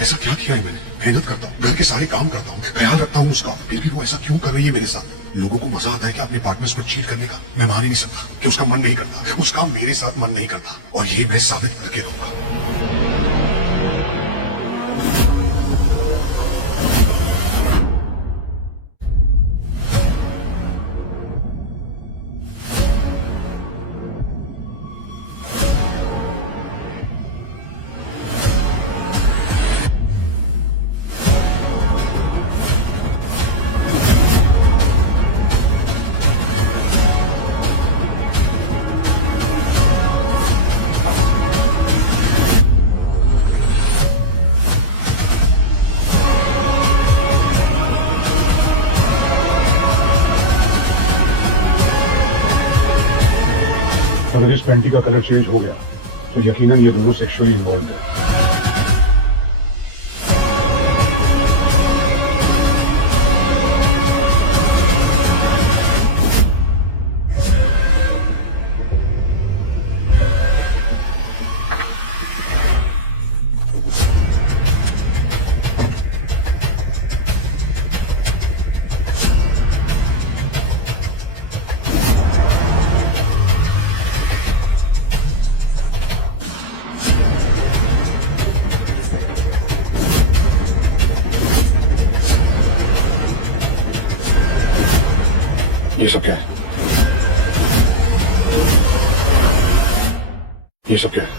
ऐसा क्या किया है मैंने? मेहनत करता हूँ, घर के सारे काम करता हूँ, ख्याल रखता हूँ उसका, फिर भी वो ऐसा क्यों कर रही है मेरे साथ? लोगों को मजा आता है कि अपने पार्टनर्स को चीट करने का। मैं मान ही नहीं सकता कि उसका मन नहीं करता, उसका मेरे साथ मन नहीं करता, और ये मैं साबित करके रहूंगा। अगर इस पैंटी का कलर चेंज हो गया तो यकीनन ये दोनों सेक्सुअली इन्वॉल्व है। ये सब क्या है? ये सब क्या है?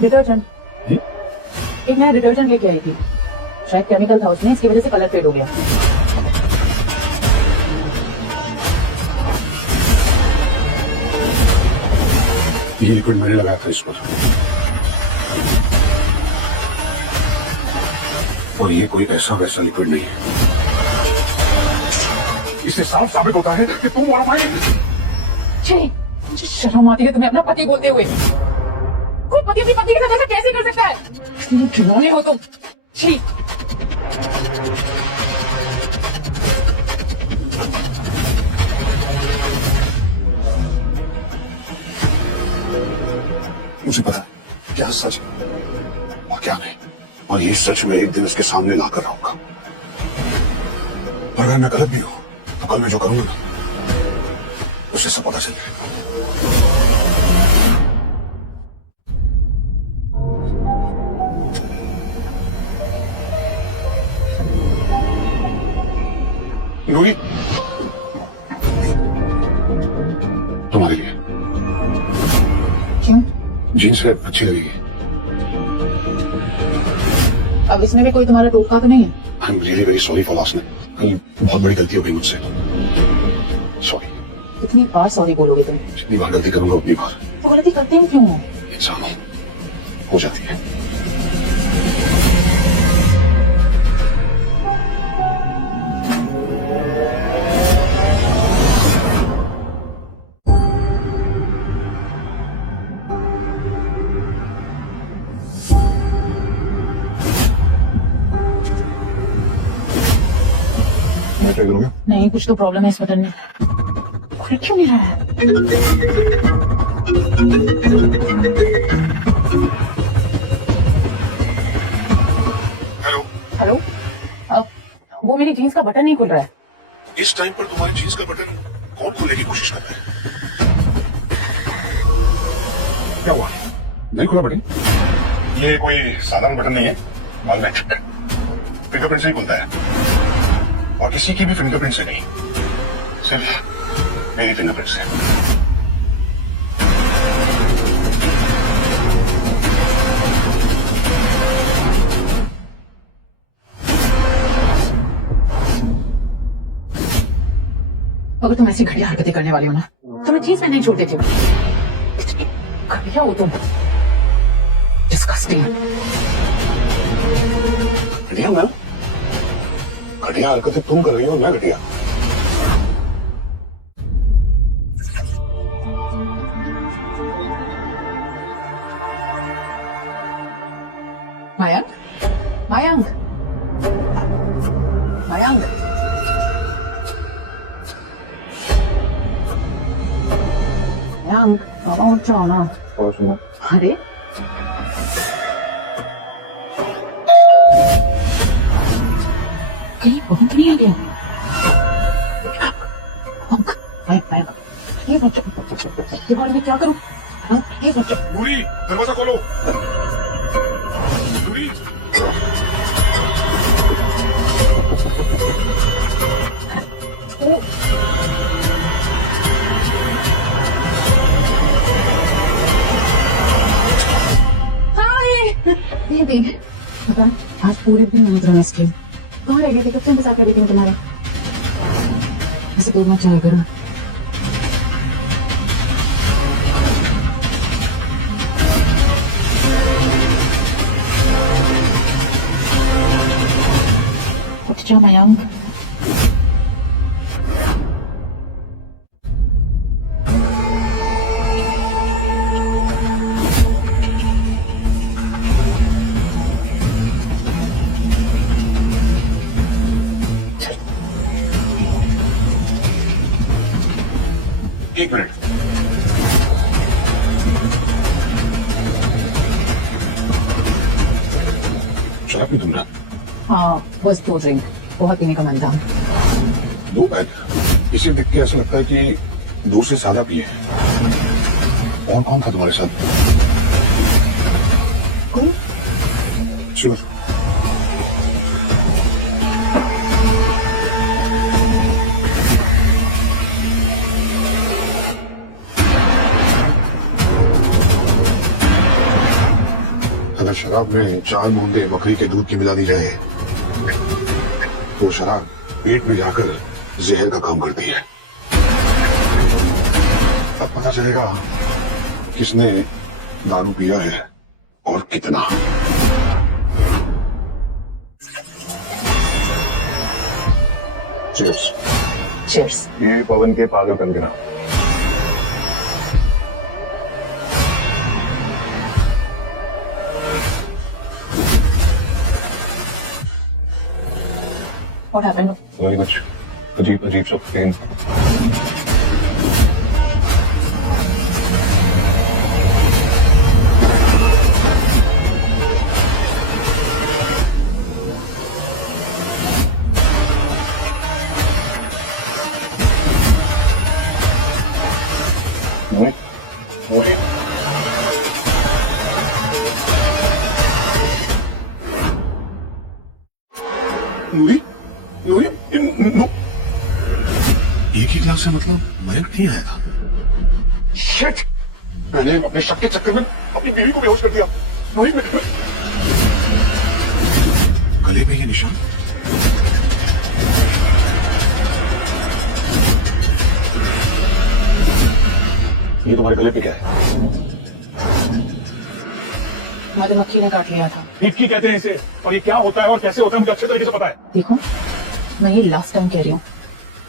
डिटर्जेंट। एक नया डिटर्जेंट लेके आई थी, शायद केमिकल था उसमें, इसकी वजह से कलर फेड हो गया। ये लिक्विड मैंने लगाया था इस पर, और ये कोई ऐसा वैसा लिक्विड नहीं है। इससे साफ साबित होता है कि तुम और मैं। छे, मुझे शर्म आती है तुम्हें अपना पति बोलते हुए। कोई पति अपनी पत्नी के साथ ऐसा कैसे कर सकता है? तुम खिलौने हो तुम। छी। मुझे पता है क्या सच है और क्या नहीं, और ये सच मैं एक दिन इसके सामने लाकर रहूंगा। और अगर मैं गलत भी हूं तो कल मैं जो करूंगा ना, उसे सब पता चल जाएगा। नूरी, तुम्हारे लिए क्यों? जीन्स है, अच्छी लगेगी। अब इसमें भी कोई तुम्हारा टोटका तो नहीं है? I am really very sorry for last night. कल बहुत बड़ी गलती हो गई मुझसे, सॉरी। कितनी बार सॉरी बोलोगे तुम? जितनी बार गलती करूंगा उतनी बार। तो गलती करते ही क्यों हो? इंसान हो जाती है। मैं ट्राई करूंगा। नहीं, कुछ तो प्रॉब्लम है इस बटन में। खुल क्यों नहीं रहा है? हेलो, हेलो, वो मेरी जीन्स का बटन नहीं खुल रहा है। इस टाइम पर तुम्हारी जीन्स का बटन कौन खोलने की कोशिश कर रहा है? क्या हुआ? नहीं खुला बटन? ये कोई साधारण बटन नहीं है, मैग्नेटिक। फिंगरप्रिंट से ही खुलता है, और किसी की भी फिंगरप्रिंट से नहीं, सिर्फ मेरी फिंगरप्रिंट से। अगर तुम ऐसी घटिया हरकतें करने वाले हो ना, तो मैं जीन्स में नहीं छोड़ देती हूँ। इतनी घटिया हो तुम। डिस्गस्टिंग। घटिया मैम? घटिया हरकतें तुम कर रही हो, मैं घटिया? मयंक, मयंक, मयंक, मयंक, बाबा उठ जाओ ना। और सुनो, अरे कहीं बहुत नहीं आ गया। मयंक, मयंक, मयंक, ये बच्चा, ये बार मैं क्या करूं? हाँ, ये बच्चा। नूरी, दरवाजा खोलो। नूरी, बेबी, पता आज पूरे दिन मैंने तुम्हें मिस किया। कहाँ रह गए थे? कब से इंतजार कर रही थी मैं तुम्हारा। ऐसे दूर मत जाया करो। उठ जाओ मयंक। एक मिनट। शराब भी तुम ना? हाँ, बस 2 ड्रिंक, बहुत पीने का मन था। 2 पैक? इसे देख के ऐसा लगता है कि 2 से ज्यादा पिए। और कौन था तुम्हारे साथ? कोई? श्योर। अगर शराब में 4 बूंदे बकरी के दूध की मिला दी जाए तो शराब पेट में जाकर जहर का काम करती है। अब पता चलेगा किसने दारू पिया है और कितना। Cheers. चीयर्स। ये पवन के पागलपन के नाम। What happened? वेरी मच अजीब अजीब सा पेन। नूरी, नूरी, एक ही क्लास से मतलब मयंक नहीं आया था। शिट! मैंने अपने शक के चक्कर में अपनी बीवी को बेहोश कर दिया। नूरी, गले पे ये निशान। ये तुम्हारे गले पे क्या है? मधुमक्खी ने काट लिया था। हिचकी कहते हैं इसे, और ये क्या होता है और कैसे होता है मुझे अच्छे तरीके से पता है। देखो, मैं ये लास्ट टाइम कह रही हूँ,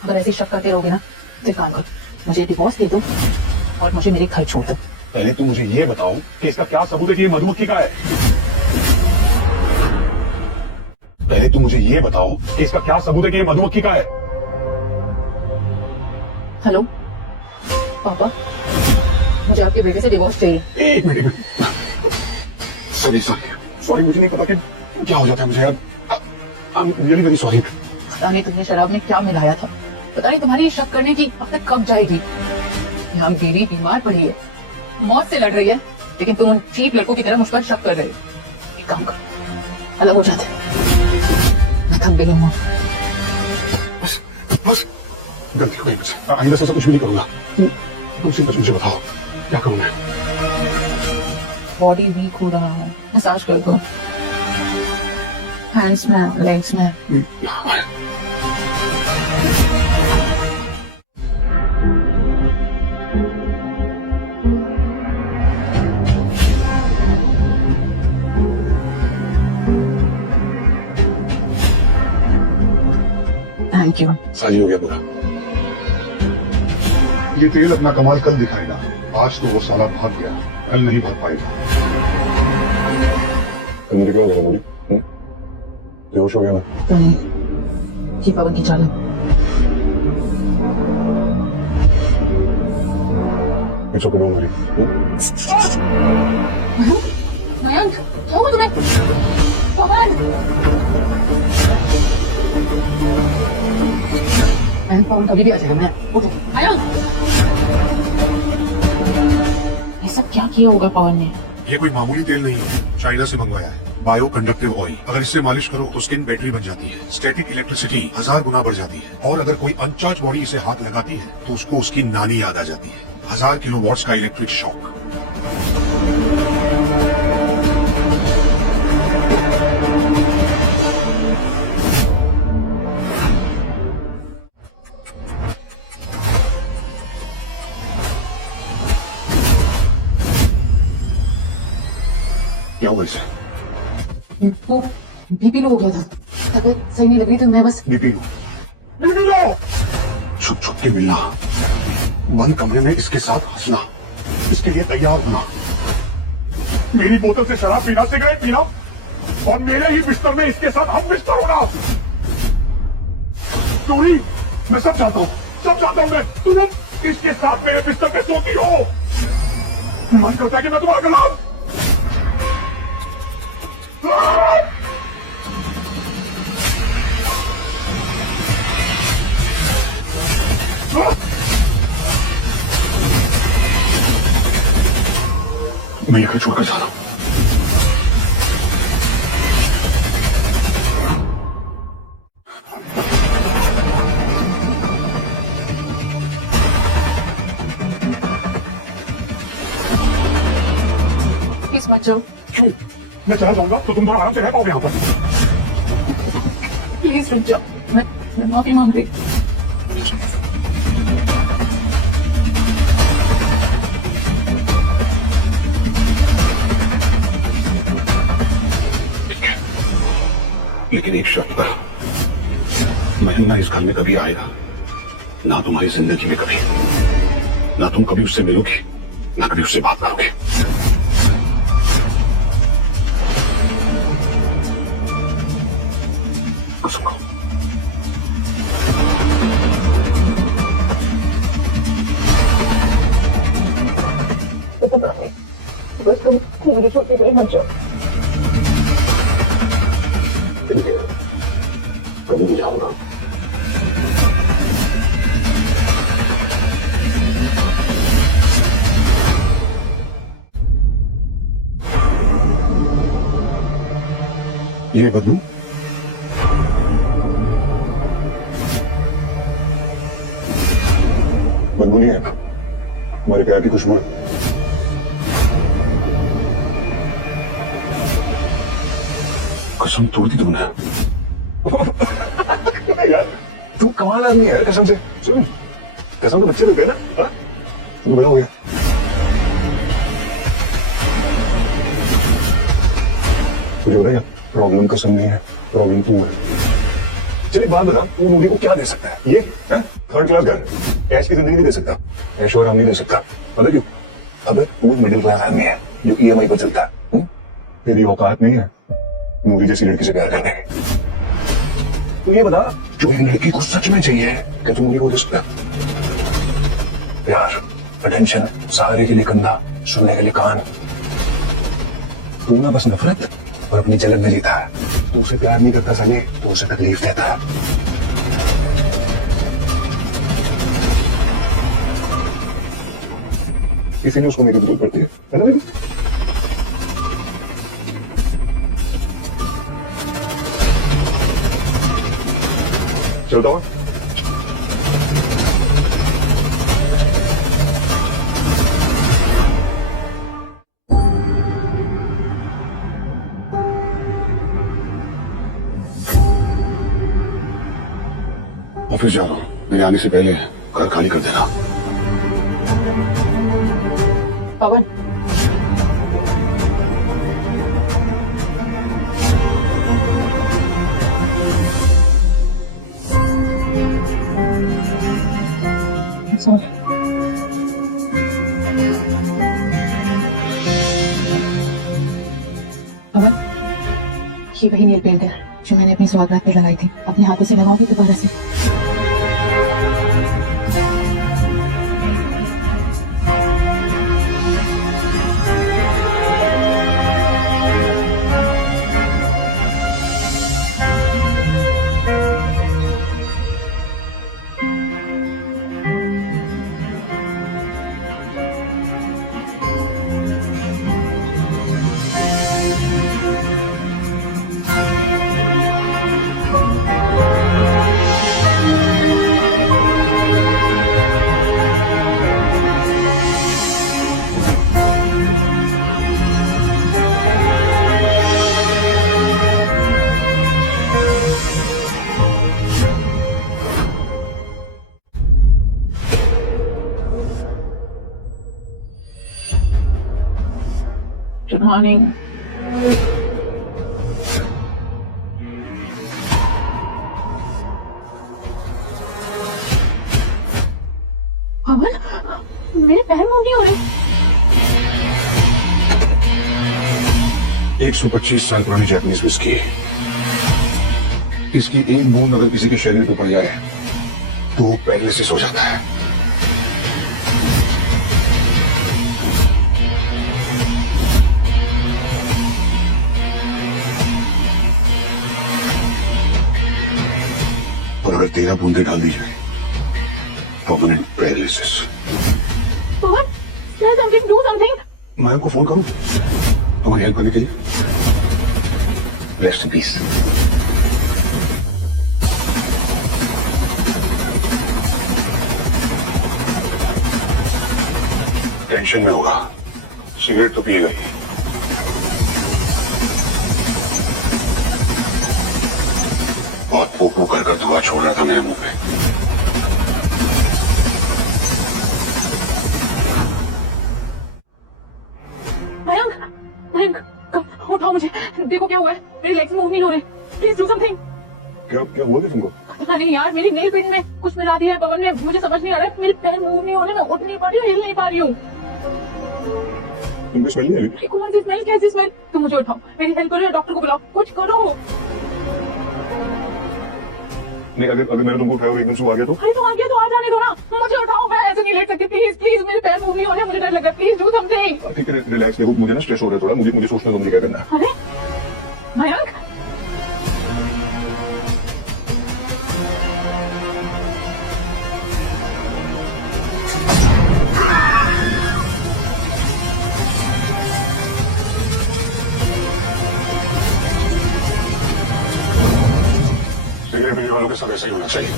अगर ऐसे शक करते रहोगे ना तो एक काम करो, मुझे डिवोर्स दे दो और मुझे मेरे घर छोड़ दो। पहले तुम मुझे ये बताओ कि इसका क्या सबूत है कि ये मधुमक्खी का है। पहले तुम मुझे ये बताओ कि इसका क्या सबूत है कि ये मधुमक्खी का है। हेलो पापा, मुझे आपके बेटे से डिवोर्स चाहिए। एक मिनट। सॉरी सॉरी सॉरी, मुझे नहीं पता कि क्या हो जाता है मुझे यार। आई एम रियली वेरी सॉरी। पता नहीं तुमने शराब में क्या मिलाया था, पता नहीं तुम्हारी शक करने की अब तक कब जाएगी। यहाँ बीवी बीमार पड़ी है, मौत से लड़ रही है, लेकिन तुम उन चीप लड़कों की तरह मुझ पर शक कर रहे हो। एक काम करो, अलग हो जाते। मैं थक गई हूँ। बस बस, गलती हो गई मुझसे। आइंदा से ऐसा कुछ भी नहीं करूंगा। तुम सिर्फ मुझे बताओ क्या करूं मैं। बॉडी वीक हो रहा है, मसाज कर दो, हैंड्स में, लेग्स में। Thank you. साजी हो गया पूरा। ये तेल अपना कमाल कल दिखाएगा। आज तो वो साला भाग गया, कल नहीं भाग पाएगा। तुम मुझे क्यों बोला? बेहोश हो गया मैं। तो नहीं, ये पवन की चाल है। It's okay, don't worry. Mayank, क्या हुआ तुम्हें? पवन! मयंक, पवन कभी भी आ जाएगा। मैं उठो। मयंक! ये सब क्या किया होगा पवन ने? ये कोई मामूली तेल नहीं है, चाइना से मंगवाया है। Bio conductive oil. अगर इससे मालिश करो तो स्किन बैटरी बन जाती है, स्टैटिक इलेक्ट्रिसिटी 1000 गुना बढ़ जाती है, और अगर कोई अनचार्ज बॉडी इसे हाथ लगाती है तो उसको उसकी नानी याद आ जाती है। 1000 किलोवाट्स का इलेक्ट्रिक शॉक। क्या हुआ इसे? वो बीपी लो हो गया था, तबीयत सही नहीं लग रही, तो मैं बस बीपी लो। छुप छुप के मिलना, बंद कमरे में इसके साथ हंसना, इसके लिए तैयार होना। मेरी बोतल से शराब पीना, सिगरेट पीना, और मेरे ही बिस्तर में इसके साथ हम बिस्तर होना। चोरी, मैं सब जानता हूँ, सब जानता हूँ मैं। तुम इसके साथ मेरे बिस्तर पे सोती हो। मन करता है कि मैं तुम्हारा गला। मैं ये घर छोड़कर जा रहा हूं। प्लीज मत जाओ। क्यों? मैं चला जाऊंगा तो तुम थोड़ा आराम से रह पाओगे यहाँ पर। प्लीज रुक जाओ, मैं माफी मांग रही हूँ। लेकिन एक शर्त पर, मैं ना इस घर में कभी आएगा, ना तुम्हारी जिंदगी में कभी, ना तुम कभी उससे मिलोगी, ना कभी उससे बात करोगे। कसम खाओ। बस तुम मुझे छोड़ के मत जाओ। कभी नहीं जाऊंगा। ये बदलू, बदबू नहीं है, हमारे प्यार की खुशबू है। कसम तोड़ दी तुमने। यार तू कमाल आदमी है कसम से। सुन, कसम तो बच्चे देते हैं ना, हाँ? तू बड़ा हो गया। तुझे बताया प्रॉब्लम कसम नहीं है, प्रॉब्लम तू है। चल एक बात बता, तू मूवी को क्या दे सकता है? ये थर्ड क्लास घर, ऐश की जिंदगी नहीं दे सकता, ऐश और आराम नहीं दे सकता। पता क्यों? अबे तू मिडिल क्लास आदमी है जो EMI पर चलता है। तेरी औकात नहीं है मूवी जैसी लड़की से प्यार करने की। तू ये बता, जो ये लड़की को सच में चाहिए, क्या तू मूवी को दे सकता? प्यार, अटेंशन, सहारे के लिए कंधा, सुनने के लिए कान। तू ना बस नफरत और अपनी जलन में जीता है। तू उसे प्यार नहीं करता सनी, तू उसे तकलीफ देता है। इसीलिए उसको मेरी जरूरत पड़ती है ना बेबी? चलता हूँ। ऑफिस जा रहा हूँ, मेरे आने से पहले घर खाली कर देना। पवन, sorry. पवन, ये वही नेल पेंट है जो मैंने अपनी सौगात पे लगाई थी। अपने हाथों से लगाऊंगी दोबारा से। Good morning. पवन, मेरे पैर मूव नहीं हो रहे। 125 साल पुरानी जापानीज विस्की, इसकी एक बूंद अगर किसी के शरीर पे पड़ जाए तो पैरालिसिस हो जाता है। और अगर 13 बूंदे डाल दी जाए, permanent paralysis. Pawan, tell them to do something. मैं उनको फोन करूं हमारी हेल्प करने के लिए? Rest in peace. टेंशन में होगा, सिगरेट तो पिएगा ही। फूक फूक कर धुआं छोड़ रहा था मेरे मुंह पे। मयंक, मयंक, उठाओ मुझे। देखो क्या हुआ है, मेरी लेग्स मूव नहीं हो रहे। Please do something. क्या क्या हुआ क्या तुमको? पता नहीं यार, मेरी नेल पिन में कुछ मिला दिया है पवन ने, मुझे समझ नहीं आ रहा है। मेरे पैर मूव नहीं हो रहे, मैं उठ नहीं पा रही हूँ, हिल नहीं पा रही हूँ। तुमको स्मेल नहीं आ रही? कौन सी स्मेल, कैसी स्मेल? तुम मुझे उठाओ, मेरी हेल्प करो, डॉक्टर को बुलाओ, कुछ करो। नहीं, अगर मैंने तुमको उठाया और एकदम से वो आ गया तो? अरे तो आ गया तो आ जाने दो ना, मुझे उठाओ, मैं ऐसे नहीं लेट सकती। प्लीज प्लीज, मेरे पैर मूव नहीं हो रहे, मुझे डर लग रहा है। Please do something. ठीक है, रिलैक्स। देखो मुझे ना स्ट्रेस हो रहा है थोड़ा, मुझे सोचने दो मुझे क्या करना है। अरे मयंक, सिगरेट पीने वालों के साथ ऐसा ही होना चाहिए।